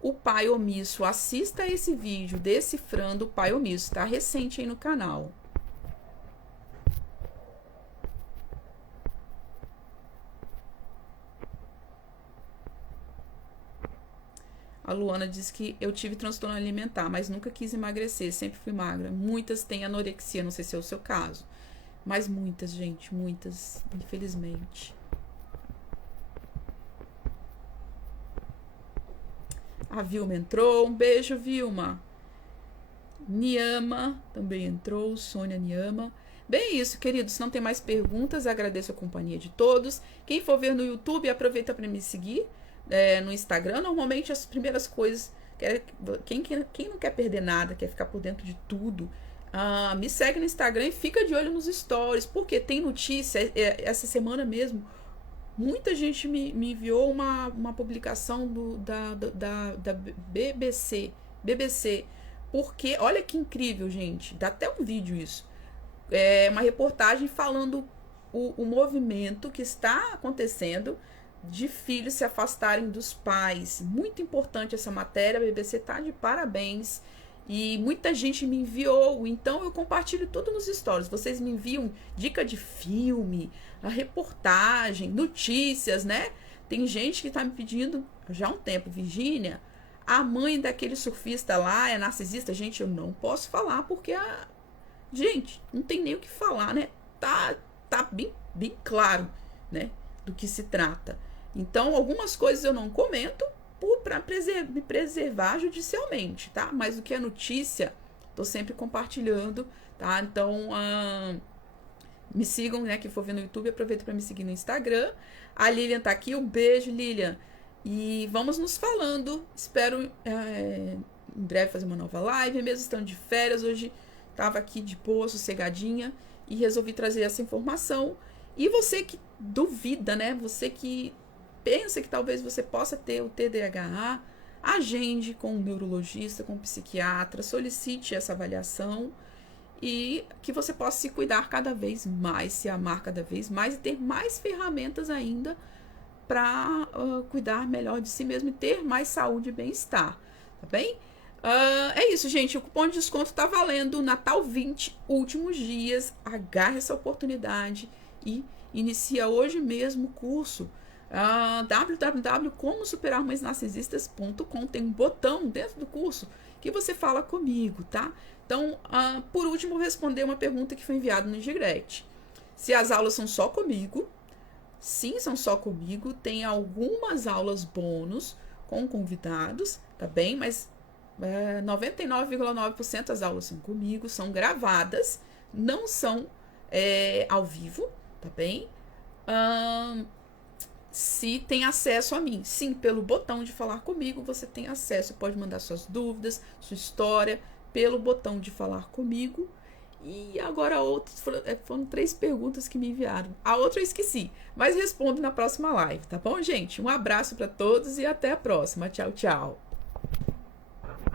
o Pai Omisso. Assista esse vídeo, Decifrando o Pai Omisso. Tá recente aí no canal. A Luana diz que eu tive transtorno alimentar, mas nunca quis emagrecer, sempre fui magra. Muitas têm anorexia, não sei se é o seu caso. Mas muitas, gente, muitas, infelizmente. A Vilma entrou. Um beijo, Vilma. Niama também entrou. Sônia Niama. Bem, isso, queridos. Se não tem mais perguntas, agradeço a companhia de todos. Quem for ver no YouTube, aproveita para me seguir no Instagram. Normalmente, as primeiras coisas... Quem não quer perder nada, quer ficar por dentro de tudo, me segue no Instagram e fica de olho nos stories. Porque tem notícia, essa semana mesmo... Muita gente me enviou uma publicação da BBC. Porque, olha que incrível, gente. Dá até um vídeo isso. É uma reportagem falando o movimento que está acontecendo de filhos se afastarem dos pais. Muito importante essa matéria. A BBC tá de parabéns. E muita gente me enviou, então eu compartilho tudo nos stories. Vocês me enviam dica de filme, a reportagem, notícias, né? Tem gente que tá me pedindo já há um tempo, Virgínia, a mãe daquele surfista lá é narcisista. Gente, eu não posso falar porque gente, não tem nem o que falar, né? Tá bem claro, né? Do que se trata. Então, algumas coisas eu não comento para me preservar judicialmente, tá? Mas o que é notícia, tô sempre compartilhando, tá? Então, me sigam, né? Quem for ver no YouTube, aproveita para me seguir no Instagram. A Lilian tá aqui, um beijo, Lilian. E vamos nos falando. Espero em breve fazer uma nova live, mesmo estando de férias. Hoje tava aqui de boa, sossegadinha, e resolvi trazer essa informação. E você que duvida, né? Você que pensa que talvez você possa ter o TDAH, agende com um neurologista, com um psiquiatra, solicite essa avaliação e que você possa se cuidar cada vez mais, se amar cada vez mais e ter mais ferramentas ainda para cuidar melhor de si mesmo e ter mais saúde e bem-estar, tá bem? É isso, gente. O cupom de desconto tá valendo. Natal 20, últimos dias. Agarre essa oportunidade e inicia hoje mesmo o curso. www.comosuperarmãesnarcisistas.com. Tem um botão dentro do curso que você fala comigo, tá? Então, por último, vou responder uma pergunta que foi enviada no direct. Se as aulas são só comigo? Sim, são só comigo. Tem algumas aulas bônus com convidados, tá bem? Mas 99,9% das aulas são comigo, são gravadas, não são ao vivo, tá bem? Se tem acesso a mim, sim, pelo botão de falar comigo, você tem acesso, pode mandar suas dúvidas, sua história, pelo botão de falar comigo. E agora outros, foram 3 perguntas que me enviaram. A outra eu esqueci, mas respondo na próxima live, tá bom, gente? Um abraço para todos e até a próxima. Tchau, tchau.